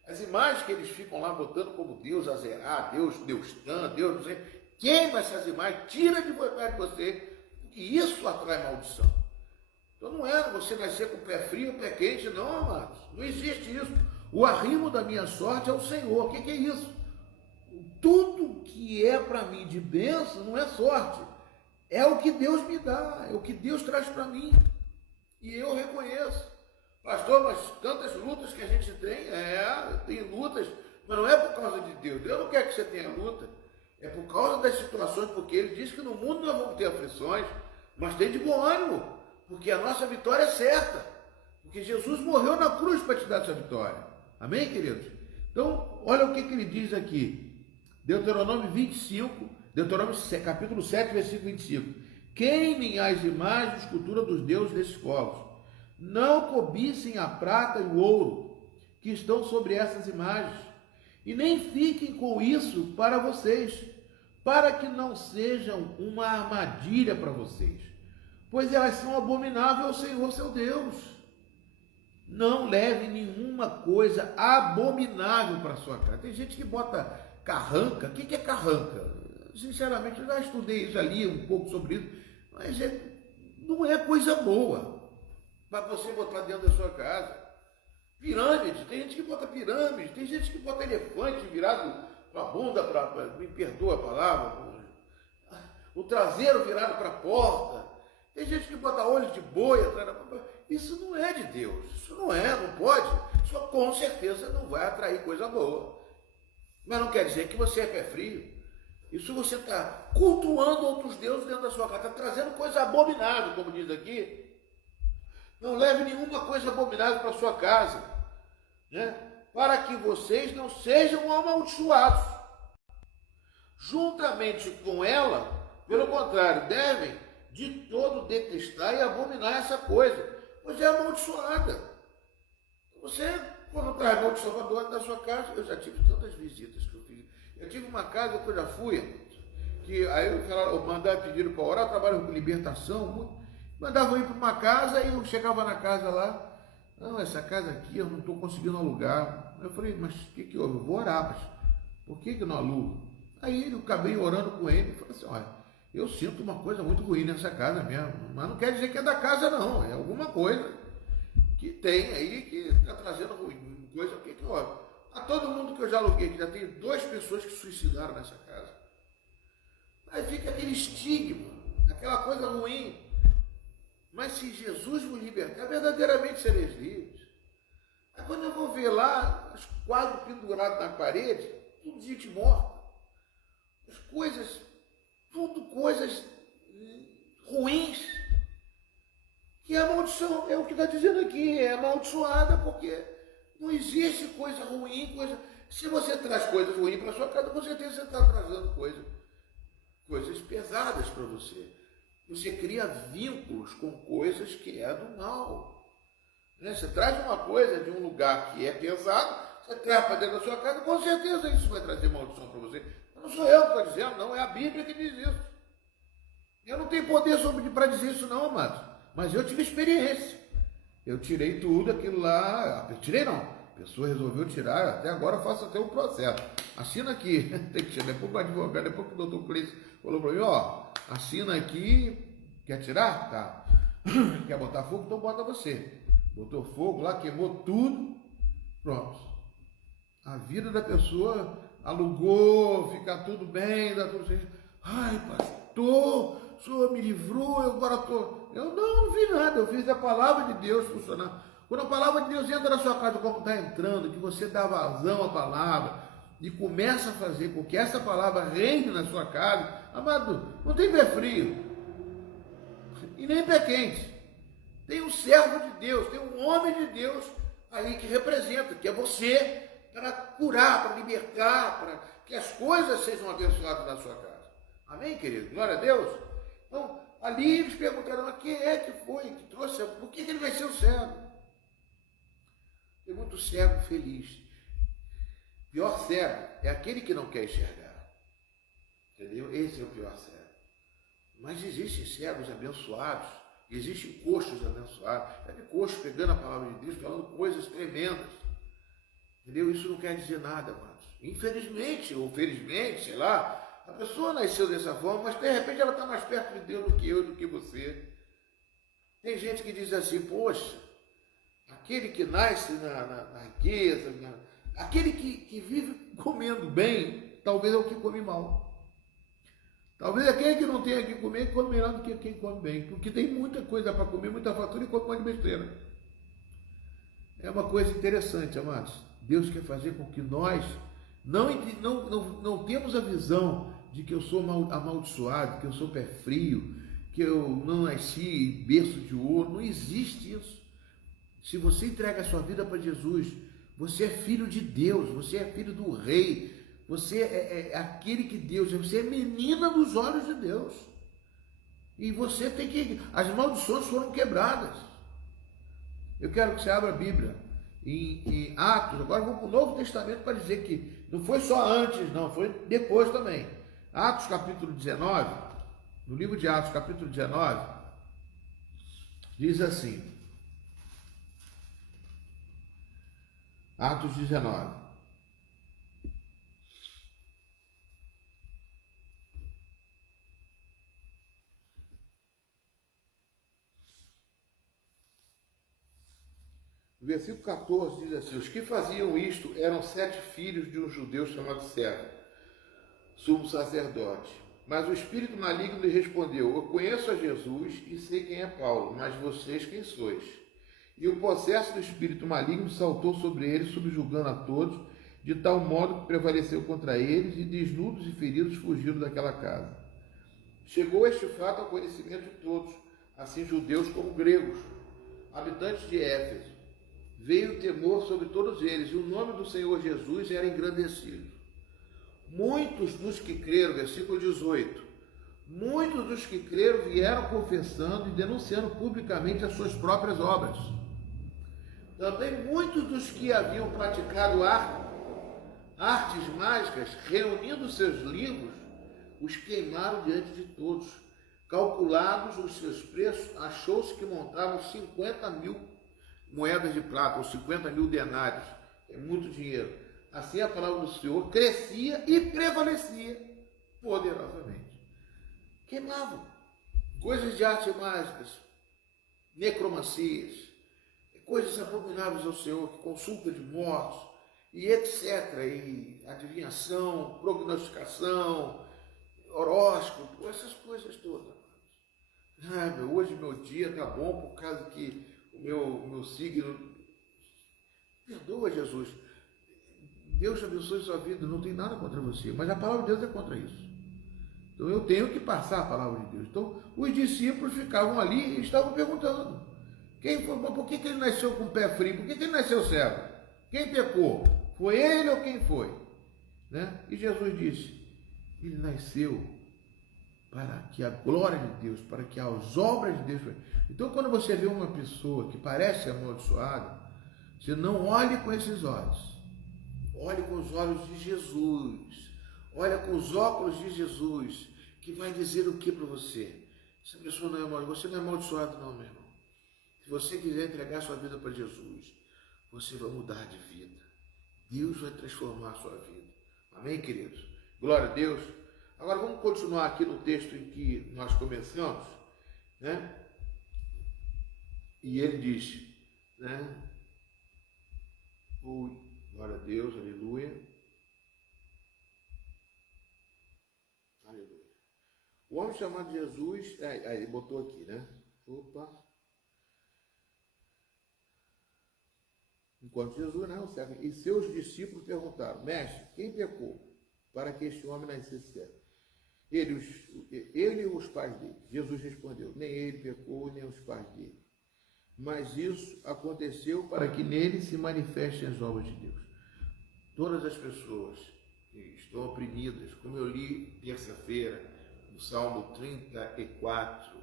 As imagens que eles ficam lá botando como Deus Azerá, Deus Tan, Deus não sei, queima essas imagens, tira de você, porque isso atrai maldição. Então não é você nascer com o pé frio, o pé quente, não, amados. Não existe isso. O arrimo da minha sorte é o Senhor. O que é isso? Tudo que é para mim de bênção não é sorte. É o que Deus me dá, é o que Deus traz para mim. E eu reconheço. Pastor, mas tantas lutas que a gente tem, tem lutas, mas não é por causa de Deus. Deus não quer que você tenha luta. É por causa das situações, porque ele diz que no mundo nós vamos ter aflições, mas tem de bom ânimo, porque a nossa vitória é certa. Porque Jesus morreu na cruz para te dar essa vitória. Amém, queridos? Então, olha o que ele diz aqui. Deuteronômio 25, Deuteronômio capítulo 7, versículo 25. Queimem as imagens de escultura dos deuses desses povos. Não cobicem a prata e o ouro que estão sobre essas imagens. E nem fiquem com isso para vocês, para que não sejam uma armadilha para vocês. Pois elas são abomináveis ao Senhor, seu Deus. Não leve nenhuma coisa abominável para sua casa. Tem gente que bota carranca. O que é carranca? Sinceramente, eu já estudei isso ali, um pouco sobre isso, mas não é coisa boa para você botar dentro da sua casa. Pirâmide, tem gente que bota pirâmide, tem gente que bota elefante virado para a bunda, me perdoa a palavra, o traseiro virado para a porta. Tem gente que bota olho de boi atrás da porta. Isso não é de Deus, isso não pode. Só com certeza não vai atrair coisa boa. Mas não quer dizer que você é pé frio. Isso você está cultuando outros deuses dentro da sua casa, está trazendo coisa abominável, como diz aqui. Não leve nenhuma coisa abominável para sua casa, né? Para que vocês não sejam amaldiçoados. Juntamente com ela, pelo contrário, devem de todo detestar e abominar essa coisa, pois é amaldiçoada. Você, quando traz maldição para dentro da sua casa, eu já tive tantas visitas que eu fiz. Eu tive uma casa que eu já fui, que aí eu mandava pedir para orar, eu trabalho com libertação, mandavam ir para uma casa e eu chegava na casa lá, não, essa casa aqui eu não estou conseguindo alugar. Eu falei, mas o que houve? Eu vou orar, mas por que não alugo? Aí eu acabei orando com ele e falei assim, olha, eu sinto uma coisa muito ruim nessa casa mesmo, mas não quer dizer que é da casa não, é alguma coisa que tem aí que está trazendo ruim, coisa, o que houve? A todo mundo que eu já aluguei, que já tem 2 pessoas que se suicidaram nessa casa. Aí fica aquele estigma, aquela coisa ruim. Mas se Jesus vos libertar, verdadeiramente sereis livres. Aí quando eu vou ver lá, os quadros pendurados na parede, tudo gente morta. As coisas, tudo coisas ruins. Que é a maldição, é o que está dizendo aqui, é amaldiçoada, porque não existe coisa ruim, Se você traz coisas ruins para sua casa, com certeza você está trazendo coisas pesadas para você. Você cria vínculos com coisas que é do mal. Né? Você traz uma coisa de um lugar que é pesado, você traz para dentro da sua casa, com certeza isso vai trazer maldição para você. Não sou eu que estou dizendo, não, é a Bíblia que diz isso. Eu não tenho poder para dizer isso não, amados. Mas eu tive experiência. Eu tirei tudo aquilo lá. Tirei não. A pessoa resolveu tirar. Até agora eu faço até um processo. Assina aqui. Tem que tirar. Depois o advogado, depois que o doutor Cleiton falou para mim, ó, assina aqui. Quer tirar? Tá. Quer botar fogo? Então bota você. Botou fogo lá, queimou tudo. Pronto. A vida da pessoa alugou, fica tudo bem, dá tudo certo. Ai, pastor, o senhor me livrou, eu agora estou... Eu não vi nada, eu fiz a palavra de Deus funcionar. Quando a palavra de Deus entra na sua casa, como está entrando, que você dá vazão à palavra e começa a fazer com que essa palavra reine na sua casa, amado, não tem pé frio e nem pé quente. Tem um servo de Deus, tem um homem de Deus aí que representa, que é você, para curar, para libertar, para que as coisas sejam abençoadas na sua casa. Amém, querido? Glória a Deus. Então, ali eles perguntaram, mas quem é que foi que trouxe? Por que ele vai ser o cego? Tem muito cego feliz. Pior cego é aquele que não quer enxergar. Entendeu? Esse é o pior cego. Mas existem cegos abençoados, existem coxos abençoados. Sabe, coxo pegando a palavra de Deus, falando coisas tremendas. Entendeu? Isso não quer dizer nada, amados. Infelizmente, ou felizmente, sei lá, a pessoa nasceu dessa forma, mas de repente ela está mais perto de Deus do que eu, do que você. Tem gente que diz assim, poxa, aquele que nasce na riqueza, aquele que vive comendo bem, talvez é o que come mal. Talvez aquele que não tenha que comer, come melhor do que quem come bem. Porque tem muita coisa para comer, muita fatura e come um monte de besteira. É uma coisa interessante, amados. Deus quer fazer com que nós não temos a visão de que eu sou amaldiçoado, que eu sou pé frio, que eu não nasci berço de ouro. Não existe isso. Se você entrega a sua vida para Jesus, você é filho de Deus, você é filho do rei, você é aquele que Deus é, você é menina dos olhos de Deus. E você tem que... As maldições foram quebradas. Eu quero que você abra a Bíblia em Atos. Agora vamos para o Novo Testamento para dizer que não foi só antes, não, foi depois também. Atos capítulo 19, no livro de Atos capítulo 19, diz assim, Atos 19. O versículo 14 diz assim, os que faziam isto eram 7 filhos de um judeu chamado César, sumo sacerdote. Mas o espírito maligno lhe respondeu, eu conheço a Jesus e sei quem é Paulo, mas vocês quem sois? E o possesso do espírito maligno saltou sobre eles, subjugando a todos, de tal modo que prevaleceu contra eles, e desnudos e feridos fugiram daquela casa. Chegou este fato ao conhecimento de todos, assim judeus como gregos, habitantes de Éfeso. Veio o temor sobre todos eles, e o nome do Senhor Jesus era engrandecido. Muitos dos que creram, versículo 18, muitos dos que creram vieram confessando e denunciando publicamente as suas próprias obras. Também muitos dos que haviam praticado artes mágicas, reunindo seus livros, os queimaram diante de todos. Calculados os seus preços, achou-se que montavam 50.000 moedas de prata, ou 50.000 denários. É muito dinheiro. Assim a palavra do Senhor crescia e prevalecia poderosamente. Queimavam coisas de artes mágicas, necromancias, coisas abomináveis ao Senhor, consulta de mortos, e etc. E adivinhação, prognosticação, horóscopo, essas coisas todas. Hoje meu dia está bom por causa que o meu signo... Perdoa, Jesus. Deus abençoe sua vida, não tem nada contra você, mas a palavra de Deus é contra isso. Então eu tenho que passar a palavra de Deus. Então os discípulos ficavam ali e estavam perguntando, quem foi, por que ele nasceu com o pé frio? Por que ele nasceu cego? Quem pecou? Foi ele ou quem foi? Né? E Jesus disse, ele nasceu para que a glória de Deus, para que as obras de Deus... Então quando você vê uma pessoa que parece amaldiçoada, você não olhe com esses olhos. Olhe com os olhos de Jesus. Olha com os óculos de Jesus, que vai dizer o que para você? Essa pessoa não é amaldiçoada. Você não é amaldiçoado não, meu irmão. Se você quiser entregar sua vida para Jesus, você vai mudar de vida. Deus vai transformar a sua vida. Amém, queridos? Glória a Deus. Agora vamos continuar aqui no texto em que nós começamos, né? E ele diz, né? Glória a Deus, aleluia. O homem chamado Jesus, aí botou aqui, né? Opa. Enquanto Jesus, né? E seus discípulos perguntaram: Mestre, quem pecou para que este homem nascesse cego? Ele e os pais dele. Jesus respondeu: nem ele pecou, nem os pais dele. Mas isso aconteceu para que nele se manifestem as obras de Deus. Todas as pessoas que estão oprimidas, como eu li terça-feira, no Salmo 34,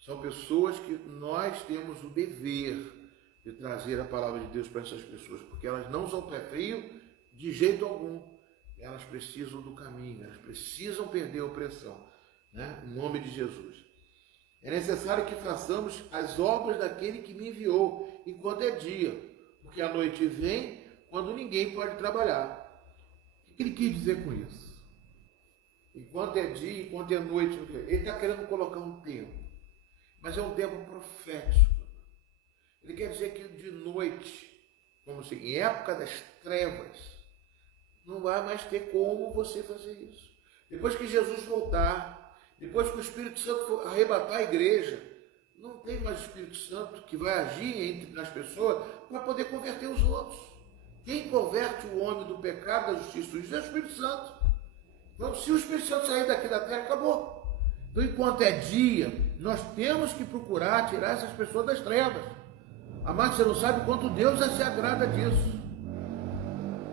são pessoas que nós temos o dever de trazer a palavra de Deus para essas pessoas, porque elas não são pé frio de jeito algum. Elas precisam do caminho, elas precisam perder a opressão, né? Em nome de Jesus. É necessário que façamos as obras daquele que me enviou, enquanto é dia, porque a noite vem quando ninguém pode trabalhar. O que ele quis dizer com isso? Enquanto é dia, enquanto é noite, ele está querendo colocar um tempo, mas é um tempo profético. Ele quer dizer que de noite, como se em época das trevas, não vai mais ter como você fazer isso. Depois que Jesus voltar, depois que o Espírito Santo for arrebatar a igreja, não tem mais o Espírito Santo que vai agir nas pessoas para poder converter os outros. Quem converte o homem do pecado, da justiça e do juízo é o Espírito Santo. Então, se o Espírito Santo sair daqui da terra, acabou. Então, enquanto é dia, nós temos que procurar tirar essas pessoas das trevas. Amado, você não sabe quanto Deus se agrada disso.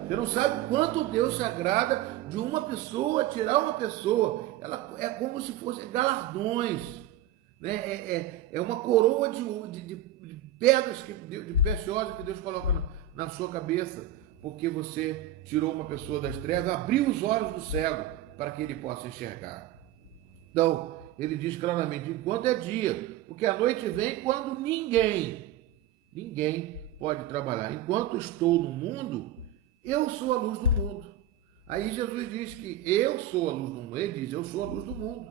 Você não sabe quanto Deus se agrada de uma pessoa, tirar uma pessoa. Ela é como se fosse galardões, né? É uma coroa de pedras, de preciosas que Deus coloca na sua cabeça, porque você tirou uma pessoa das trevas, abriu os olhos do cego para que ele possa enxergar. Então, ele diz claramente, enquanto é dia, porque a noite vem quando ninguém pode trabalhar. Enquanto estou no mundo, eu sou a luz do mundo. Aí Jesus diz que eu sou a luz do mundo. Ele diz, eu sou a luz do mundo,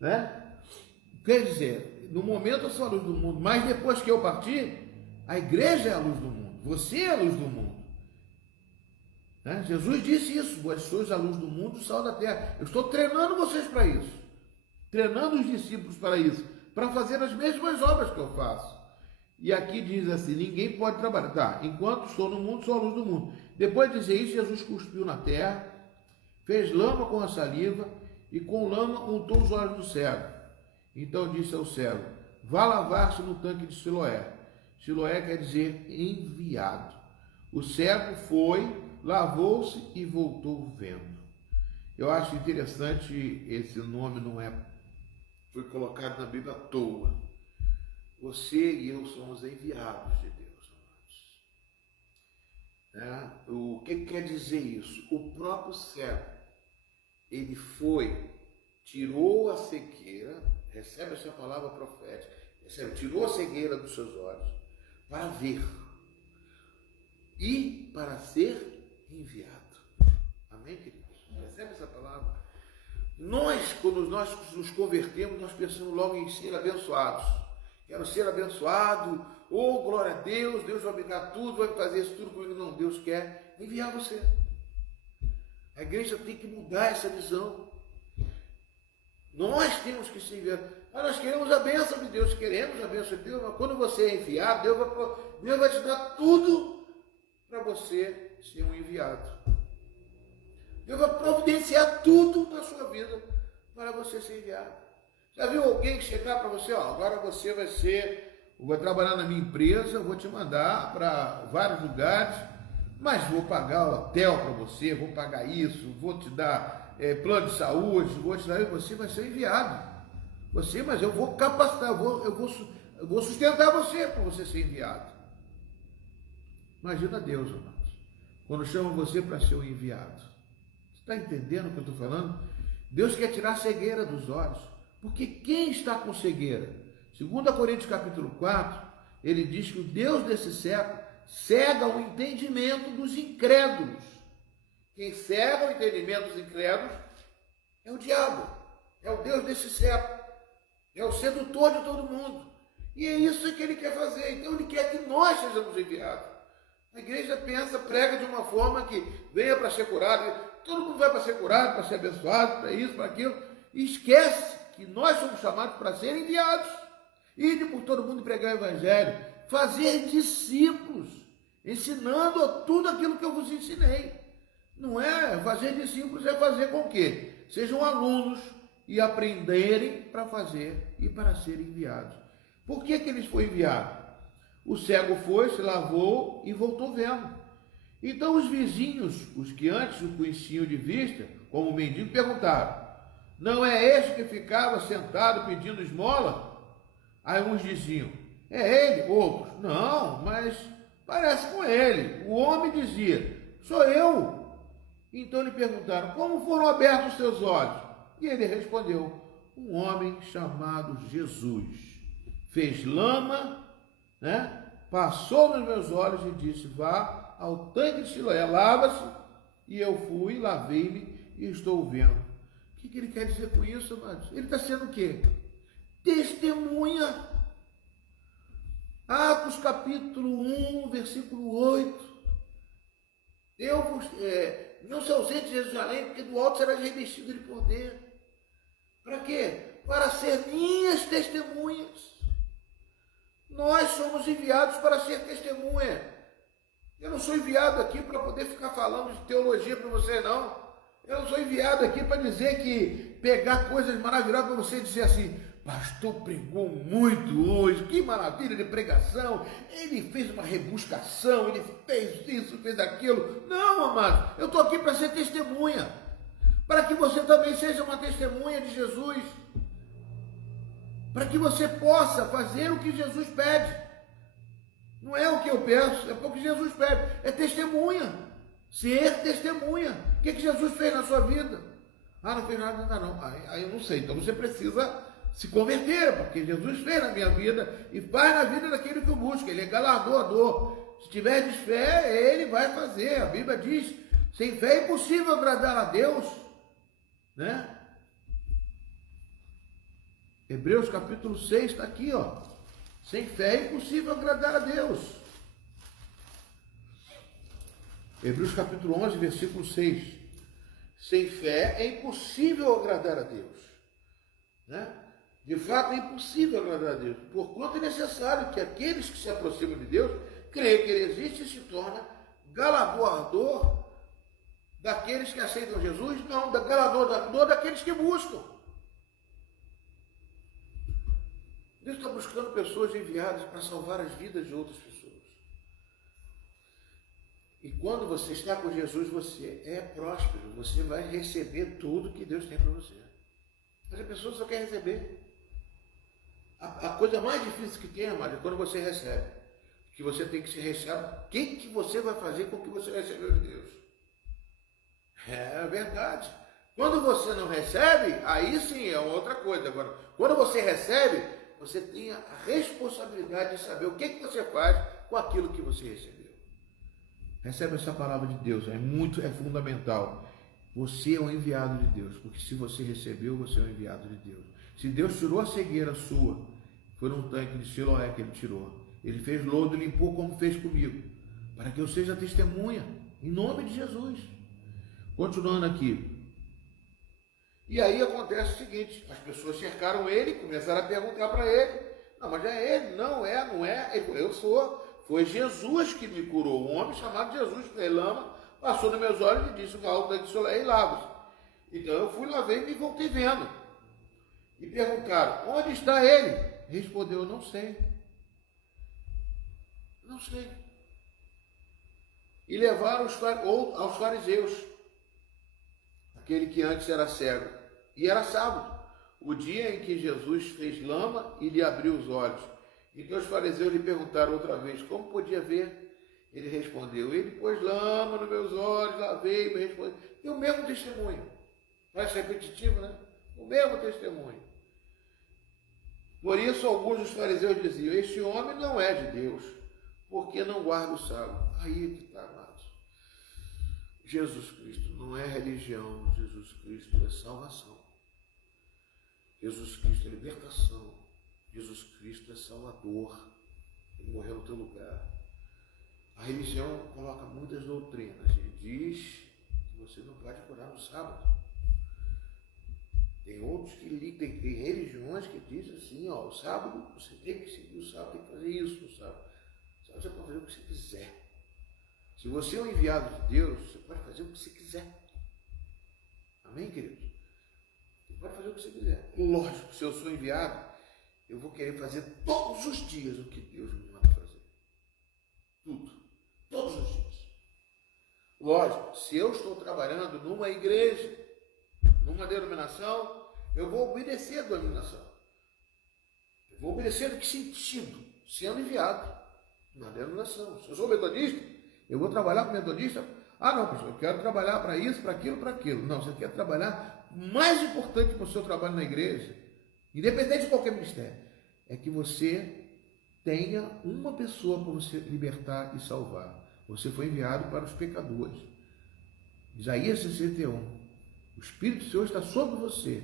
né? Quer dizer, no momento eu sou a luz do mundo, mas depois que eu partir, a igreja é a luz do mundo. Você é a luz do mundo, né? Jesus disse isso, vós sois a luz do mundo, o sal da terra. Eu estou treinando vocês para isso, treinando os discípulos para isso, para fazer as mesmas obras que eu faço. E aqui diz assim, ninguém pode trabalhar. Tá, enquanto estou no mundo, sou a luz do mundo. Depois de dizer isso, Jesus cuspiu na terra, fez lama com a saliva e com lama untou os olhos do cego. Então disse ao cego, vá lavar-se no tanque de Siloé. Siloé quer dizer enviado. O cego foi, lavou-se e voltou vendo. Eu acho interessante, esse nome foi colocado na Bíblia à toa. Você e eu somos enviados de Deus, amados. O que quer dizer isso? O próprio cego, ele tirou a cegueira, recebe essa palavra profética, tirou a cegueira dos seus olhos para ver e para ser enviado. Amém, queridos? Recebe essa palavra? Quando nós nos convertemos, nós pensamos logo em ser abençoados. Quero ser abençoado, glória a Deus, Deus vai me dar tudo, vai fazer isso tudo comigo. Não, Deus quer enviar você. A igreja tem que mudar essa visão. Nós temos que se enviar. Nós queremos a bênção de Deus, queremos a bênção de Deus, mas quando você é enviado, Deus vai te dar tudo para você ser um enviado. Deus vai providenciar tudo na sua vida para você ser enviado. Já viu alguém chegar para você, agora você vai trabalhar na minha empresa, eu vou te mandar para vários lugares, mas vou pagar o hotel para você, vou pagar isso, vou te dar plano de saúde, você vai ser enviado. Mas eu vou capacitar, eu vou sustentar você para você ser enviado. Imagina Deus, amados, quando chama você para ser um enviado. Você está entendendo o que eu estou falando? Deus quer tirar a cegueira dos olhos. Porque quem está com cegueira? 2 Coríntios capítulo 4, ele diz que o Deus desse século cega o entendimento dos incrédulos. Quem cega o entendimento dos incrédulos é o diabo, é o Deus desse século, é o sedutor de todo mundo. E é isso que ele quer fazer. Então ele quer que nós sejamos enviados. A igreja prega de uma forma que venha para ser curado. Todo mundo vai para ser curado, para ser abençoado, para isso, para aquilo. e esquece que nós somos chamados para ser enviados. Ide por todo mundo pregar o evangelho, fazer discípulos, ensinando tudo aquilo que eu vos ensinei. Não é fazer discípulos, é fazer com que sejam alunos e aprenderem para fazer e para serem enviados. Por que eles foram enviados? O cego foi, se lavou e voltou vendo. Então os vizinhos, os que antes o conheciam de vista, como o mendigo, perguntaram: não é este que ficava sentado pedindo esmola? Aí uns diziam: é ele. Outros: não, mas parece com ele. O homem dizia: sou eu. Então lhe perguntaram: como foram abertos os seus olhos? E ele respondeu: um homem chamado Jesus fez lama, passou nos meus olhos e disse: vá ao tanque de Siloé, lava-se. E eu fui, lavei-me e estou vendo. O que ele quer dizer com isso, amados? Ele está sendo o quê? Testemunha. Atos capítulo 1, versículo 8. Não se ausente de Jerusalém, porque do alto será revestido de poder. Para quê? Para ser minhas testemunhas. Nós somos enviados para ser testemunha. Eu não sou enviado aqui para poder ficar falando de teologia para você, não. Eu não sou enviado aqui para dizer que pegar coisas maravilhosas para você dizer assim: pastor pregou muito hoje, que maravilha de pregação, ele fez uma rebuscação, ele fez isso, fez aquilo. Não, amado, eu estou aqui para ser testemunha, para que você também seja uma testemunha de Jesus, para que você possa fazer o que Jesus pede. Não é o que eu peço, é o que Jesus pede, é testemunha, ser testemunha. O que Jesus fez na sua vida? Ah, não fez nada ainda não. Aí eu não sei, então você precisa se converter, porque Jesus fez na minha vida e faz na vida daquele que o busca. Ele é galardoador. Se tiverdes fé, ele vai fazer. A Bíblia diz: sem fé é impossível agradar a Deus, né? Hebreus capítulo 6 está aqui, ó. Sem fé é impossível agradar a Deus. Hebreus capítulo 11, versículo 6. Sem fé é impossível agradar a Deus, né? De fato, é impossível agradar a Deus, porquanto é necessário que aqueles que se aproximam de Deus creem que Ele existe e se torna galardoador daqueles que aceitam Jesus, não, galardoador daqueles que buscam. Deus está buscando pessoas enviadas para salvar as vidas de outras pessoas. E quando você está com Jesus, você é próspero, você vai receber tudo que Deus tem para você. Mas a pessoa só quer receber. A coisa mais difícil que tem, amado, é quando você recebe. Que você tem que se receber. O que você vai fazer com o que você recebeu de Deus? É verdade. Quando você não recebe, aí sim é outra coisa. Agora, quando você recebe, você tem a responsabilidade de saber o que você faz com aquilo que você recebeu. Recebe essa palavra de Deus, é fundamental. Você é um enviado de Deus, porque se você recebeu, você é um enviado de Deus. Se Deus tirou a cegueira sua, foi num tanque de Siloé que Ele tirou. Ele fez lodo e limpou como fez comigo, para que eu seja testemunha, em nome de Jesus. Continuando aqui. E aí acontece o seguinte: as pessoas cercaram ele, começaram a perguntar para ele: não, mas é ele? Não é. Ele falou: eu sou. Foi Jesus que me curou. Um homem chamado Jesus, fez lama, passou nos meus olhos e disse: vá ao tanque de Siloé e lava-se. Então eu fui, lavei e me voltei vendo. E perguntaram: onde está ele? Respondeu: não sei. Não sei. E levaram aos fariseus, aquele que antes era cego. E era sábado, o dia em que Jesus fez lama e lhe abriu os olhos. Então os fariseus lhe perguntaram outra vez: como podia ver? Ele respondeu: ele pôs lama nos meus olhos, lavei, me respondeu. E o mesmo testemunho. Parece repetitivo, né? O mesmo testemunho. Por isso alguns dos fariseus diziam: este homem não é de Deus, porque não guarda o sábado. Aí que está, amados. Jesus Cristo não é religião, Jesus Cristo é salvação. Jesus Cristo é libertação. Jesus Cristo é Salvador. Ele morreu no teu lugar. A religião coloca muitas doutrinas. Ele diz que você não pode curar no sábado. Tem outros tem religiões que dizem assim, ó, o sábado você tem que seguir o sábado, tem que fazer isso no sábado. O sábado você pode fazer o que você quiser. Se você é um enviado de Deus, você pode fazer o que você quiser. Amém, queridos? Você pode fazer o que você quiser. Lógico, se eu sou enviado, eu vou querer fazer todos os dias o que Deus me manda fazer. Tudo. Todos os dias. Lógico, se eu estou trabalhando numa igreja, numa denominação, eu vou obedecer a denominação. Eu vou obedecer em que sentido? Sendo enviado na denominação. Se eu sou metodista, eu vou trabalhar com metodista. Ah, não, pastor, eu quero trabalhar para isso, para aquilo, para aquilo. Não, você quer trabalhar. O mais importante para o seu trabalho na igreja, independente de qualquer ministério, é que você tenha uma pessoa para você libertar e salvar. Você foi enviado para os pecadores. Isaías 61. O Espírito do Senhor está sobre você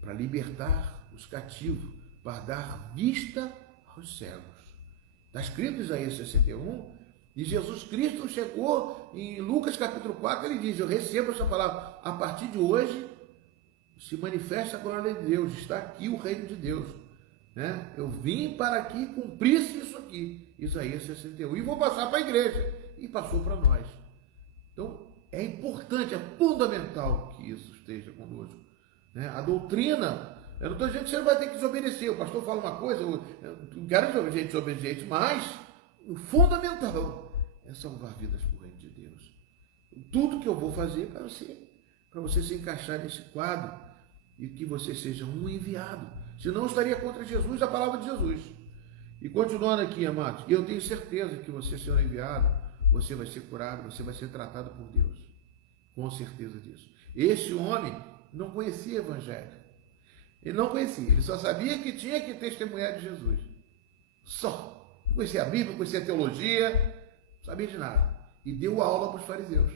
para libertar os cativos, para dar vista aos cegos. Está escrito em Isaías 61, e Jesus Cristo chegou em Lucas capítulo 4, ele diz, eu recebo essa palavra, a partir de hoje se manifesta a glória de Deus, está aqui o reino de Deus. Né? Eu vim para que cumprisse isso aqui, Isaías 61, e vou passar para a igreja. E passou para nós. Então, é importante, é fundamental que isso esteja conosco. Né? A doutrina, eu não estou dizendo que você não vai ter que desobedecer. O pastor fala uma coisa, eu não quero gente desobediente, mas o fundamental é salvar vidas por reino de Deus. Tudo que eu vou fazer para você se encaixar nesse quadro e que você seja um enviado. Senão eu estaria contra Jesus, a palavra de Jesus. E continuando aqui, amados, eu tenho certeza que você sendo enviado, você vai ser curado, você vai ser tratado por Deus. Com certeza disso. Esse homem não conhecia o evangelho. Ele não conhecia, ele só sabia que tinha que testemunhar de Jesus. Só. Não conhecia a Bíblia, não conhecia a teologia, não sabia de nada. E deu aula para os fariseus.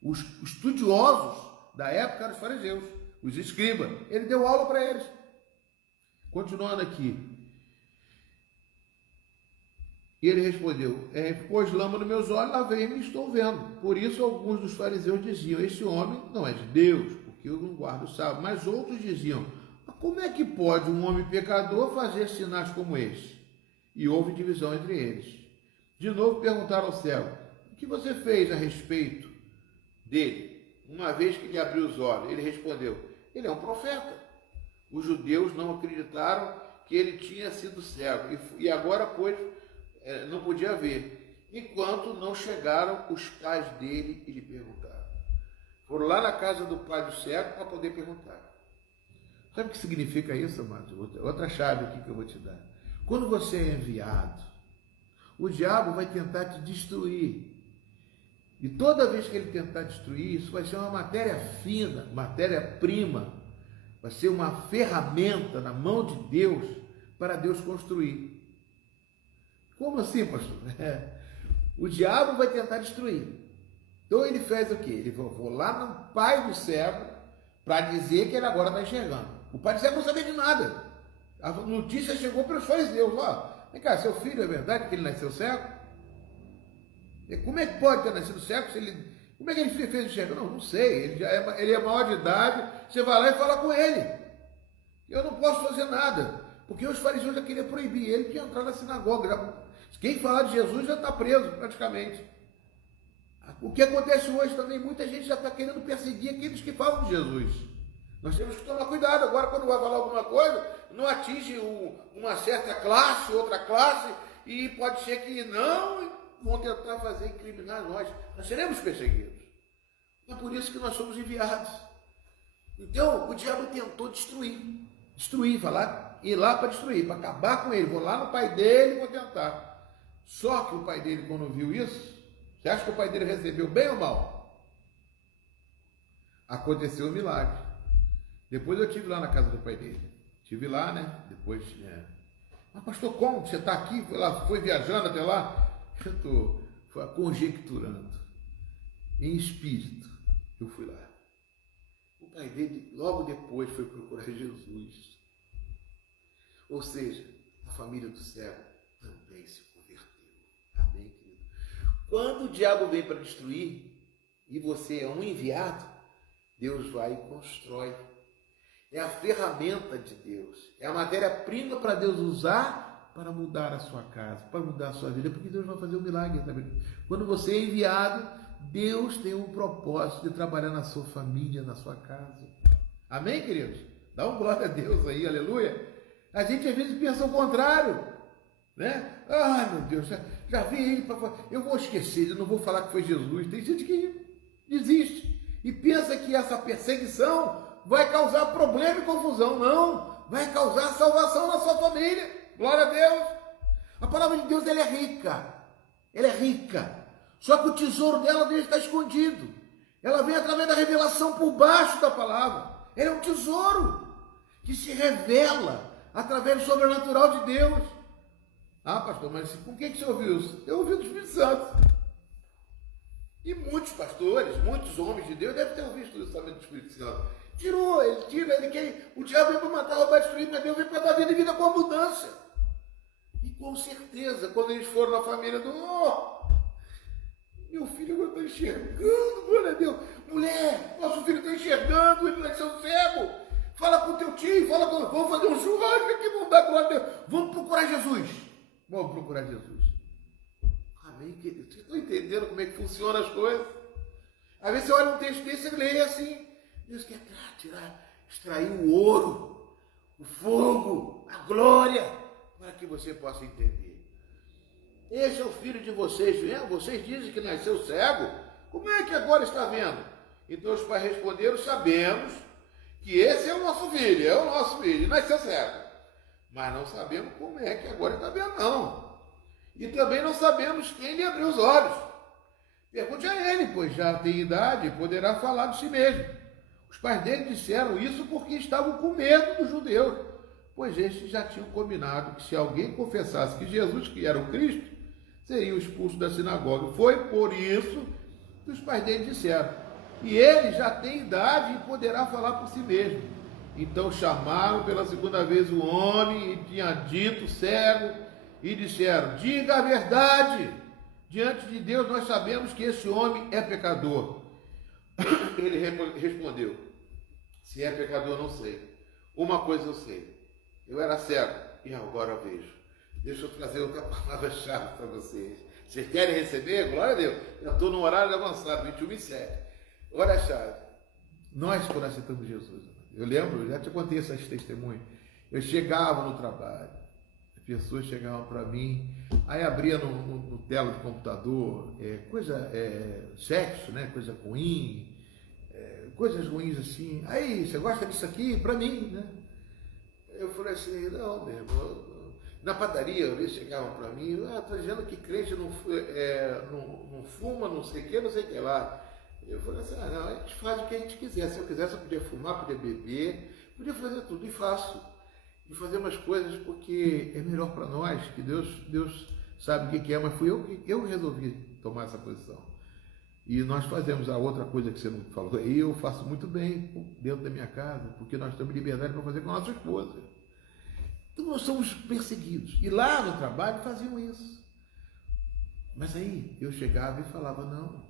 Os estudiosos da época eram os fariseus, os escribas. Ele deu aula para eles. Continuando aqui. E ele respondeu, pôs lama nos meus olhos, lavei-me e estou vendo. Por isso alguns dos fariseus diziam, esse homem não é de Deus, porque eu não guardo o sábado. Mas outros diziam, como é que pode um homem pecador fazer sinais como este? E houve divisão entre eles. De novo perguntaram ao cego, o que você fez a respeito dele, uma vez que lhe abriu os olhos? Ele respondeu, ele é um profeta. Os judeus não acreditaram que ele tinha sido cego, e agora, pois, não podia ver, enquanto não chegaram os pais dele e lhe perguntaram. Foram lá na casa do pai do cego para poder perguntar. Sabe o que significa isso, amados? Outra chave aqui que eu vou te dar. Quando você é enviado, o diabo vai tentar te destruir. E toda vez que ele tentar destruir, isso vai ser uma matéria fina, matéria-prima, vai ser uma ferramenta na mão de Deus para Deus construir. Como assim, pastor? O diabo vai tentar destruir. Então ele fez o quê? Ele foi lá no pai do cego para dizer que ele agora está enxergando. O pai do cego não sabia de nada. A notícia chegou para os fariseus. Vem cá, seu filho, é verdade que ele nasceu cego? Como é que pode ter nascido cego? Como é que ele fez enxergar? Não sei. Ele é maior de idade. Você vai lá e fala com ele. Eu não posso fazer nada. Porque os fariseus já queriam proibir ele de entrar na sinagoga. Quem falar de Jesus já está preso, praticamente. O que acontece hoje também, muita gente já está querendo perseguir aqueles que falam de Jesus. Nós temos que tomar cuidado. Agora, quando vai falar alguma coisa, não atinge uma certa classe, outra classe, e pode ser que não vão tentar fazer incriminar nós. Nós seremos perseguidos. É por isso que nós somos enviados. Então, o diabo tentou destruir, ir lá para destruir, para acabar com ele. Vou lá no pai dele e vou tentar. Só que o pai dele, quando viu isso, você acha que o pai dele recebeu bem ou mal? Aconteceu um milagre. Depois eu estive lá na casa do pai dele. Estive lá, né? Depois, mas pastor, como? Você está aqui? Foi viajando até lá? Eu estou conjecturando. Em espírito, eu fui lá. O pai dele, logo depois, foi procurar Jesus. Ou seja, a família do cego também se converteu. Amém, querido? Quando o diabo vem para destruir, e você é um enviado, Deus vai e constrói. É a ferramenta de Deus. É a matéria-prima para Deus usar para mudar a sua casa, para mudar a sua vida, porque Deus vai fazer um milagre. Tá? Quando você é enviado, Deus tem um propósito de trabalhar na sua família, na sua casa. Amém, queridos? Dá um glória a Deus aí, aleluia. A gente às vezes pensa o contrário, né? Ah, meu Deus, já vi ele para falar. Eu vou esquecer, eu não vou falar que foi Jesus. Tem gente que desiste e pensa que essa perseguição vai causar problema e confusão. Não, vai causar salvação na sua família. Glória a Deus. A palavra de Deus, ela é rica. Ela é rica. Só que o tesouro dela deve estar escondido. Ela vem através da revelação por baixo da palavra. Ela é um tesouro que se revela através do sobrenatural de Deus. Ah, pastor, mas com quem que você ouviu isso? Eu ouvi do Espírito Santo. E muitos pastores, muitos homens de Deus devem ter ouvido isso também do Espírito Santo. Ele quer. O diabo veio para matar, roubar, destruir, mas Deus veio para dar vida e vida com abundância. E com certeza, quando eles foram na família do meu filho agora está enxergando, glória a Deus. Mulher, nosso filho está enxergando, ele nasceu cego. Fala com o teu tio, vamos fazer um churrasco aqui, vamos dar glória a Deus. Vamos procurar Jesus. Vamos procurar Jesus. Amém, querido? Vocês estão entendendo como é que funcionam as coisas? Às vezes você olha um texto desse e lê assim. Deus quer extrair o ouro, o fogo, a glória, para que você possa entender. Esse é o filho de vocês, vendo? Vocês dizem que nasceu cego. Como é que agora está vendo? Então os pais responderam: sabemos que esse é o nosso filho, e nasceu cego. Mas não sabemos como é que agora está vendo, não. E também não sabemos quem lhe abriu os olhos. Pergunte a ele, pois já tem idade e poderá falar de si mesmo. Os pais dele disseram isso porque estavam com medo dos judeus, pois estes já tinham combinado que se alguém confessasse que Jesus, que era o Cristo, seria expulso da sinagoga. Foi por isso que os pais dele disseram: e ele já tem idade e poderá falar por si mesmo. Então chamaram pela segunda vez o homem e tinha dito cego e disseram: diga a verdade, diante de Deus nós sabemos que esse homem é pecador. Ele respondeu: se é pecador não sei, uma coisa eu sei, eu era cego e agora vejo. Deixa eu trazer outra palavra-chave para vocês. Vocês querem receber? Glória a Deus. Já estou no horário avançado, 21h07. Olha a chave. Nós, quando aceitamos Jesus, eu lembro, já te contei essas testemunhas. Eu chegava no trabalho, as pessoas chegavam para mim, aí abria no tela do computador, sexo, né? Coisa ruim, coisas ruins assim. Aí, você gosta disso aqui? Para mim, né? Eu falei assim: não, meu irmão. Na padaria, eles chegavam para mim: estou dizendo que crente não fuma, não sei o que lá. Eu falei assim: não, a gente faz o que a gente quiser. Se eu quisesse, eu podia fumar, podia beber, podia fazer tudo, e faço. E fazer umas coisas porque é melhor para nós, que Deus sabe o que é, mas fui eu resolvi tomar essa posição. E nós fazemos a outra coisa que você não falou, e eu faço muito bem dentro da minha casa, porque nós temos liberdade para fazer com a nossa esposa. Então nós somos perseguidos. E lá no trabalho faziam isso. Mas aí eu chegava e falava: não,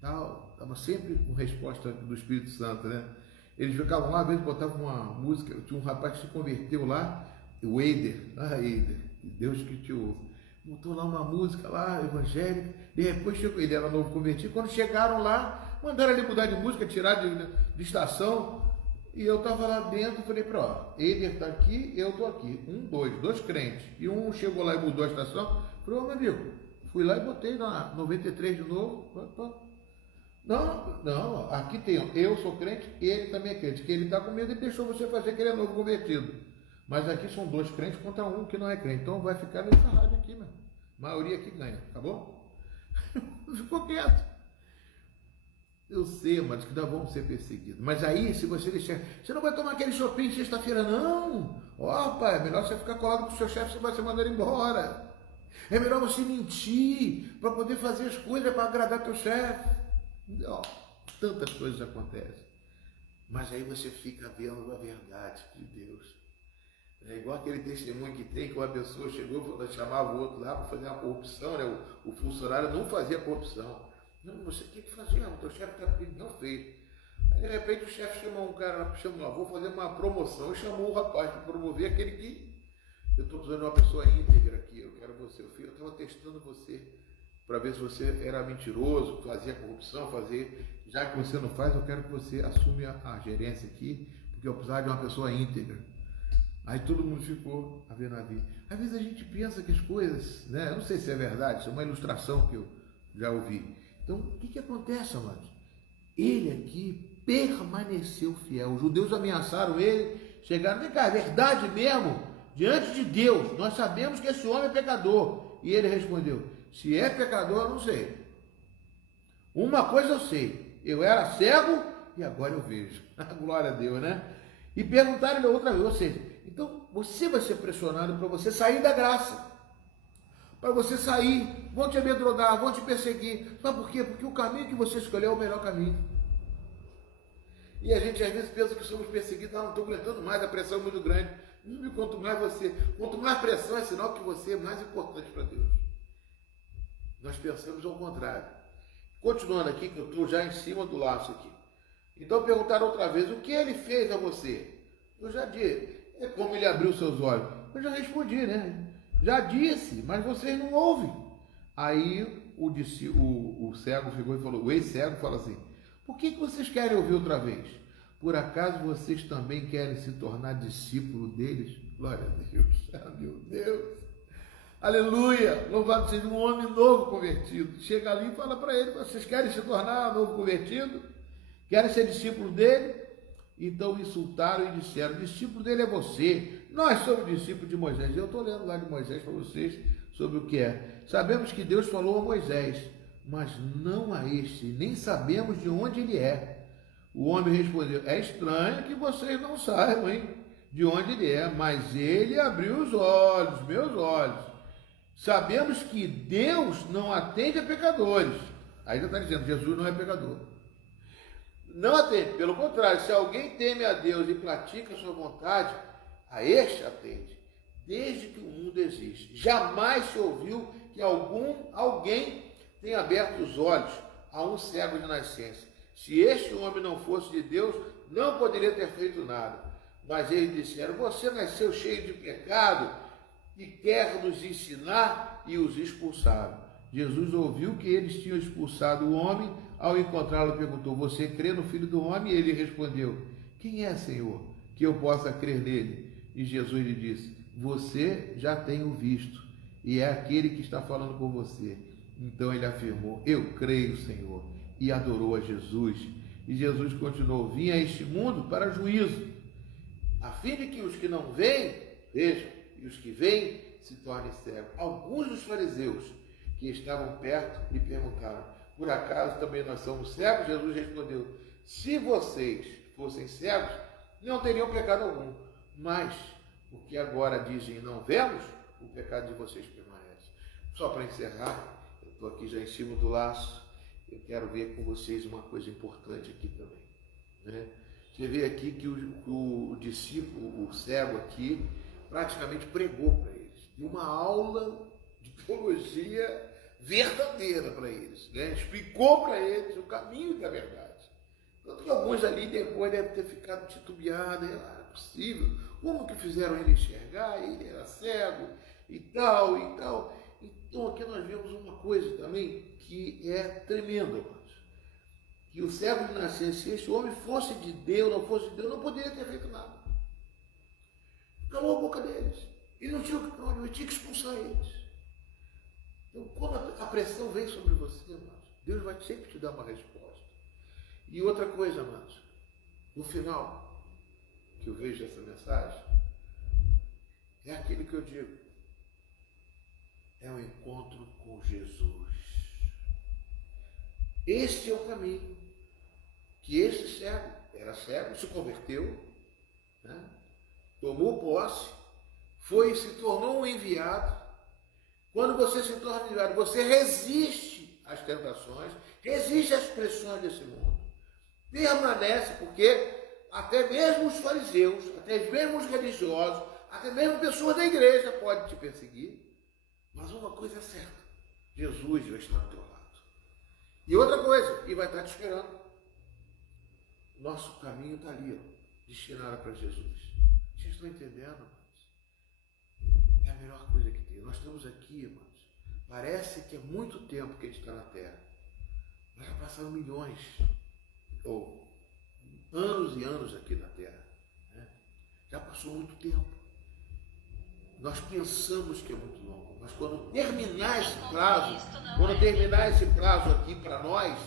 tal, estava sempre com resposta do Espírito Santo, né? Eles ficavam lá, às vezes botavam uma música. Tinha um rapaz que se converteu lá, o Eider, Deus que te ouve. Botou lá uma música lá, evangélica, depois chegou, ele era novo convertido. Quando chegaram lá, mandaram ele mudar de música, tirar de estação. E eu estava lá dentro e falei para Eider está aqui, eu estou aqui. Dois crentes. E um chegou lá e mudou a estação. Falei: meu amigo, fui lá e botei na 93 de novo. Não, aqui tem, eu sou crente, ele também é crente. Que ele está com medo e deixou você fazer que ele é novo convertido. Mas aqui são dois crentes contra um que não é crente. Então vai ficar nessa rádio aqui, meu. A maioria aqui ganha, tá bom? Ficou quieto. Eu sei, mas que nós vamos ser perseguidos. Mas aí, se você deixar... Você não vai tomar aquele shopping sexta-feira, não. Pai, é melhor você ficar colado com o seu chefe, você vai ser mandado embora. É melhor você mentir para poder fazer as coisas para agradar teu chefe. Tantas coisas acontecem. Mas aí você fica vendo a verdade de Deus. É igual aquele testemunho que tem, que uma pessoa chegou, chamava o outro lá para fazer uma corrupção, né? O funcionário não fazia corrupção. Não, você tem que fazer, o teu chefe está pedindo, não fez. Aí De repente o chefe chamou um cara, chamou, vou fazer uma promoção, e chamou o rapaz para promover aquele que eu estou precisando de uma pessoa íntegra aqui, eu quero você, eu estava testando você para ver se você era mentiroso, fazia corrupção, já que você não faz, eu quero que você assuma a gerência aqui, porque eu precisava de uma pessoa íntegra. Aí todo mundo ficou a ver navio. Às vezes a gente pensa que as coisas, né? Eu não sei se é verdade, isso é uma ilustração que eu já ouvi. Então, o que acontece, amados? Ele aqui permaneceu fiel. Os judeus ameaçaram ele, chegaram, vem cá, é verdade mesmo? Diante de Deus, nós sabemos que esse homem é pecador. E ele respondeu, se é pecador, eu não sei. Uma coisa eu sei, eu era cego e agora eu vejo. Glória a Deus, né? E perguntaram-lhe outra vez, ou seja, então você vai ser pressionado para você sair da graça. Para você sair, vão te amedrontar, vão te perseguir. Sabe por quê? Porque o caminho que você escolheu é o melhor caminho. E a gente às vezes pensa que somos perseguidos, não estou aguentando mais, a pressão é muito grande. Quanto mais pressão é sinal que você é mais importante para Deus. Nós pensamos ao contrário. Continuando aqui, que eu estou já em cima do laço aqui. Então perguntaram outra vez, o que ele fez a você? Eu já disse, é como ele abriu seus olhos. Eu já respondi, né? Já disse, mas vocês não ouvem. Aí o cego ficou e falou, o ex-cego fala assim, por que vocês querem ouvir outra vez? Por acaso vocês também querem se tornar discípulo deles? Glória a Deus, ah, meu Deus. Aleluia, louvado seja um homem novo convertido. Chega ali e fala para ele, vocês querem se tornar novo convertido? Querem ser discípulos dele? Então insultaram e disseram, discípulo dele é você, nós somos discípulos de Moisés. Eu estou lendo lá de Moisés para vocês sobre o que é. Sabemos que Deus falou a Moisés, mas não a este, nem sabemos de onde ele é. O homem respondeu, é estranho que vocês não saibam, hein, de onde ele é, mas ele abriu os olhos, meus olhos. Sabemos que Deus não atende a pecadores. Aí já está dizendo, Jesus não é pecador. Não atende, pelo contrário, se alguém teme a Deus e pratica a sua vontade, a este atende, desde que o mundo existe. Jamais se ouviu que alguém tenha aberto os olhos a um cego de nascença. Se este homem não fosse de Deus, não poderia ter feito nada. Mas eles disseram, você nasceu cheio de pecado e quer nos ensinar, e os expulsaram. Jesus ouviu que eles tinham expulsado o homem. Ao encontrá-lo, perguntou, você crê no Filho do Homem? E ele respondeu, quem é, Senhor, que eu possa crer nele? E Jesus lhe disse, você já tem o visto, e é aquele que está falando com você. Então ele afirmou, eu creio, Senhor, e adorou a Jesus. E Jesus continuou, vim a este mundo para juízo, a fim de que os que não veem, vejam, e os que veem, se tornem cegos. Alguns dos fariseus que estavam perto lhe perguntaram, por acaso também nós somos cegos? Jesus respondeu, se vocês fossem cegos, não teriam pecado algum. Mas, porque agora dizem não vemos, o pecado de vocês permanece. Só para encerrar, eu estou aqui já em cima do laço, eu quero ver com vocês uma coisa importante aqui também. Né? Você vê aqui que o discípulo, o cego aqui, praticamente pregou para eles. E uma aula de teologia verdadeira para eles, né? Explicou para eles o caminho da verdade. Tanto que alguns ali depois devem ter ficado titubeados, não era possível, como que fizeram ele enxergar, ele era cego e tal, e tal. Então aqui nós vemos uma coisa também que é tremenda, irmãos. Que o cego de nascença, se esse homem fosse de Deus, não fosse de Deus, não poderia ter feito nada. Calou a boca deles. Ele não tinha o que falar, ele tinha que expulsar eles. Então, quando a pressão vem sobre você, irmãos, Deus vai sempre te dar uma resposta. E outra coisa, irmãos, no final, que eu vejo essa mensagem, é aquilo que eu digo, é o encontro com Jesus. Este é o caminho, que esse cego, era cego, se converteu, né? Tomou posse, foi e se tornou um enviado. Quando você se torna enviado, você resiste às tentações, resiste às pressões desse mundo. Permanece, porque até mesmo os fariseus, até mesmo os religiosos, até mesmo pessoas da igreja podem te perseguir. Mas uma coisa é certa, Jesus vai estar do teu lado. E outra coisa, e vai estar te esperando. nosso caminho está ali, ó, destinado para Jesus. Vocês estão entendendo, irmãos? É a melhor coisa que tem. Nós estamos aqui, irmãos. Parece que é muito tempo que a gente está na Terra. Mas já passaram milhões, ou anos e anos aqui na Terra. Né? Já passou muito tempo. Nós pensamos que é muito longo, mas quando terminar esse prazo, aqui para nós,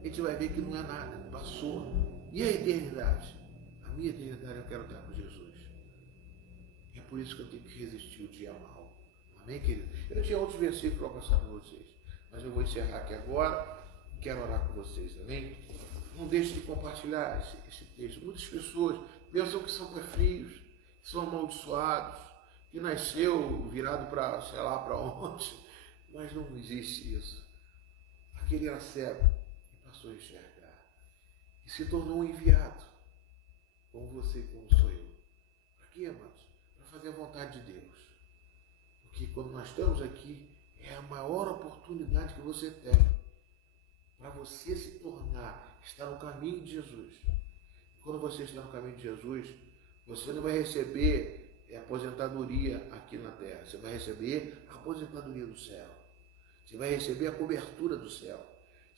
a gente vai ver que não é nada, passou. E a eternidade? A minha eternidade eu quero estar com Jesus. É por isso que eu tenho que resistir o dia mal. Amém, querido? Eu tinha outros versículos para passar com vocês, mas eu vou encerrar aqui agora e quero orar com vocês, amém? Não deixe de compartilhar esse texto. Muitas pessoas pensam que são pé frios, que são amaldiçoados, que nasceu virado para, sei lá, para onde, mas não existe isso. Aquele era cego e passou a enxergar e se tornou um enviado, como você e como sou eu. Para quê, amados? Para fazer a vontade de Deus. Porque quando nós estamos aqui, é a maior oportunidade que você tem para você se tornar, estar no caminho de Jesus. Quando você está no caminho de Jesus, você não vai receber aposentadoria aqui na terra. Você vai receber a aposentadoria do céu. Você vai receber a cobertura do céu.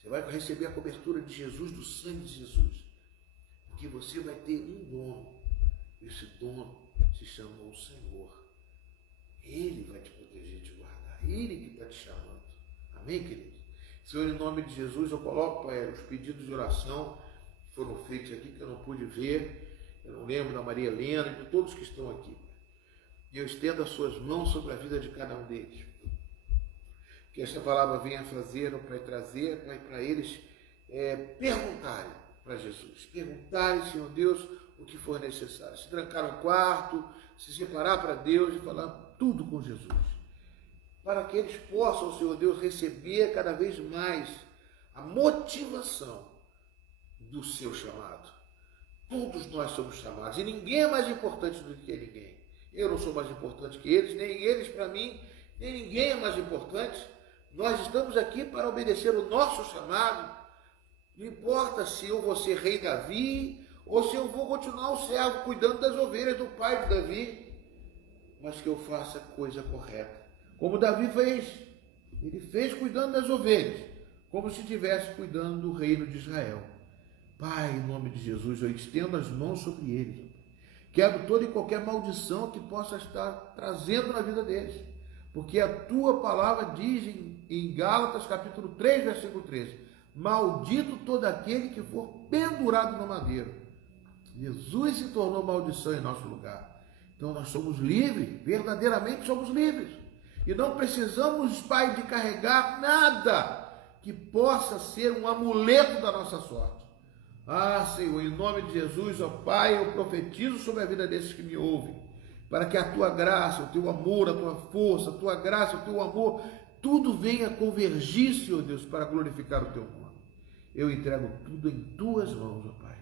Você vai receber a cobertura de Jesus, do sangue de Jesus. Porque você vai ter um dono. Esse dono se chama o Senhor. Ele vai te proteger e te guardar. Ele que está te chamando. Amém, queridos? Senhor, em nome de Jesus, eu coloco, Pai, os pedidos de oração que foram feitos aqui, que eu não pude ver. Eu não lembro da Maria Helena e de todos que estão aqui. E eu estendo as suas mãos sobre a vida de cada um deles. Que esta palavra venha fazer, Pai, trazer, Pai, para eles perguntarem para Jesus. Perguntarem, Senhor Deus, o que for necessário. Se trancar no quarto, se separar para Deus e falar tudo com Jesus. Para que eles possam, Senhor Deus, receber cada vez mais a motivação do seu chamado. Todos nós somos chamados e ninguém é mais importante do que ninguém. Eu não sou mais importante que eles, nem eles para mim, nem ninguém é mais importante. Nós estamos aqui para obedecer o nosso chamado. Não importa se eu vou ser rei Davi ou se eu vou continuar o servo cuidando das ovelhas do pai de Davi, mas que eu faça a coisa correta. Como Davi fez, ele fez cuidando das ovelhas, como se estivesse cuidando do reino de Israel. Pai, em nome de Jesus, eu estendo as mãos sobre eles. Quebro toda e qualquer maldição que possa estar trazendo na vida deles. Porque a tua palavra diz em Gálatas capítulo 3, versículo 13, maldito todo aquele que for pendurado no madeiro. Jesus se tornou maldição em nosso lugar. Então nós somos livres, verdadeiramente somos livres. E não precisamos, Pai, de carregar nada que possa ser um amuleto da nossa sorte. Ah, Senhor, em nome de Jesus, ó Pai, eu profetizo sobre a vida desses que me ouvem, para que a tua graça, o teu amor, a tua força, a tua graça, o teu amor, tudo venha convergir, Senhor Deus, para glorificar o teu nome. Eu entrego tudo em tuas mãos, ó Pai.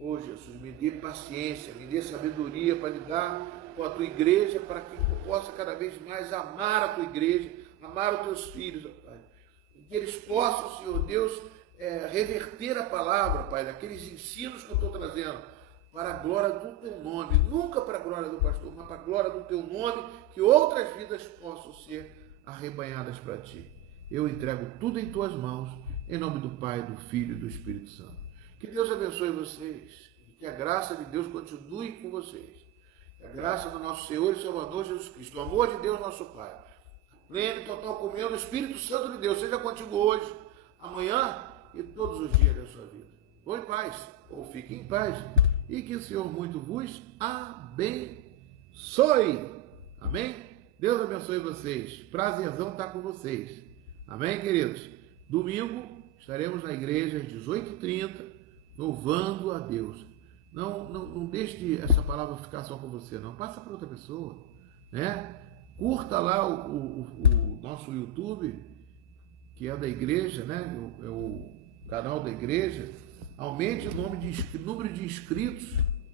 Ó Jesus, me dê paciência, me dê sabedoria para lidar com a tua igreja, para que eu possa cada vez mais amar a tua igreja, amar os teus filhos, ó Pai. E que eles possam, Senhor Deus, reverter a palavra, Pai, daqueles ensinos que eu estou trazendo, para a glória do teu nome, nunca para a glória do pastor, mas para a glória do teu nome, que outras vidas possam ser arrebanhadas para ti. Eu entrego tudo em tuas mãos, em nome do Pai, do Filho e do Espírito Santo. Que Deus abençoe vocês, e que a graça de Deus continue com vocês. Que a graça do nosso Senhor e Salvador Jesus Cristo, o amor de Deus, nosso Pai, a plena e total comunhão do Espírito Santo de Deus, seja contigo hoje, amanhã e todos os dias da sua vida. Vão em paz, ou fiquem em paz, e que o Senhor muito vos abençoe. Amém? Deus abençoe vocês. Prazerzão estar com vocês. Amém, queridos? Domingo estaremos na igreja às 18h30, louvando a Deus. Não deixe essa palavra ficar só com você, não. Passa para outra pessoa, né? Curta lá o nosso YouTube, que é da igreja, né? É o canal da igreja. Aumente o número de inscritos.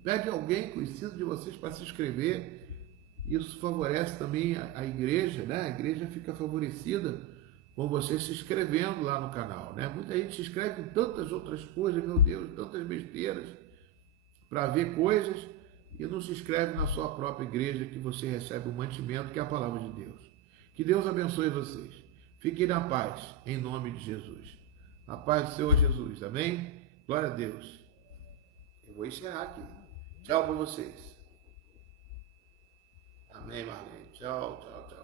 Pede alguém conhecido de vocês para se inscrever. Isso favorece também a igreja, né? A igreja fica favorecida com você se inscrevendo lá no canal, né? Muita gente se inscreve em tantas outras coisas, meu Deus, tantas besteiras, para ver coisas, e não se inscreve na sua própria igreja, que você recebe o mantimento, que é a palavra de Deus. Que Deus abençoe vocês. Fiquem na paz, em nome de Jesus. Na paz do Senhor Jesus, amém? Glória a Deus. Eu vou encerrar aqui. Tchau para vocês. Amém, Marlene. Tchau, tchau, tchau.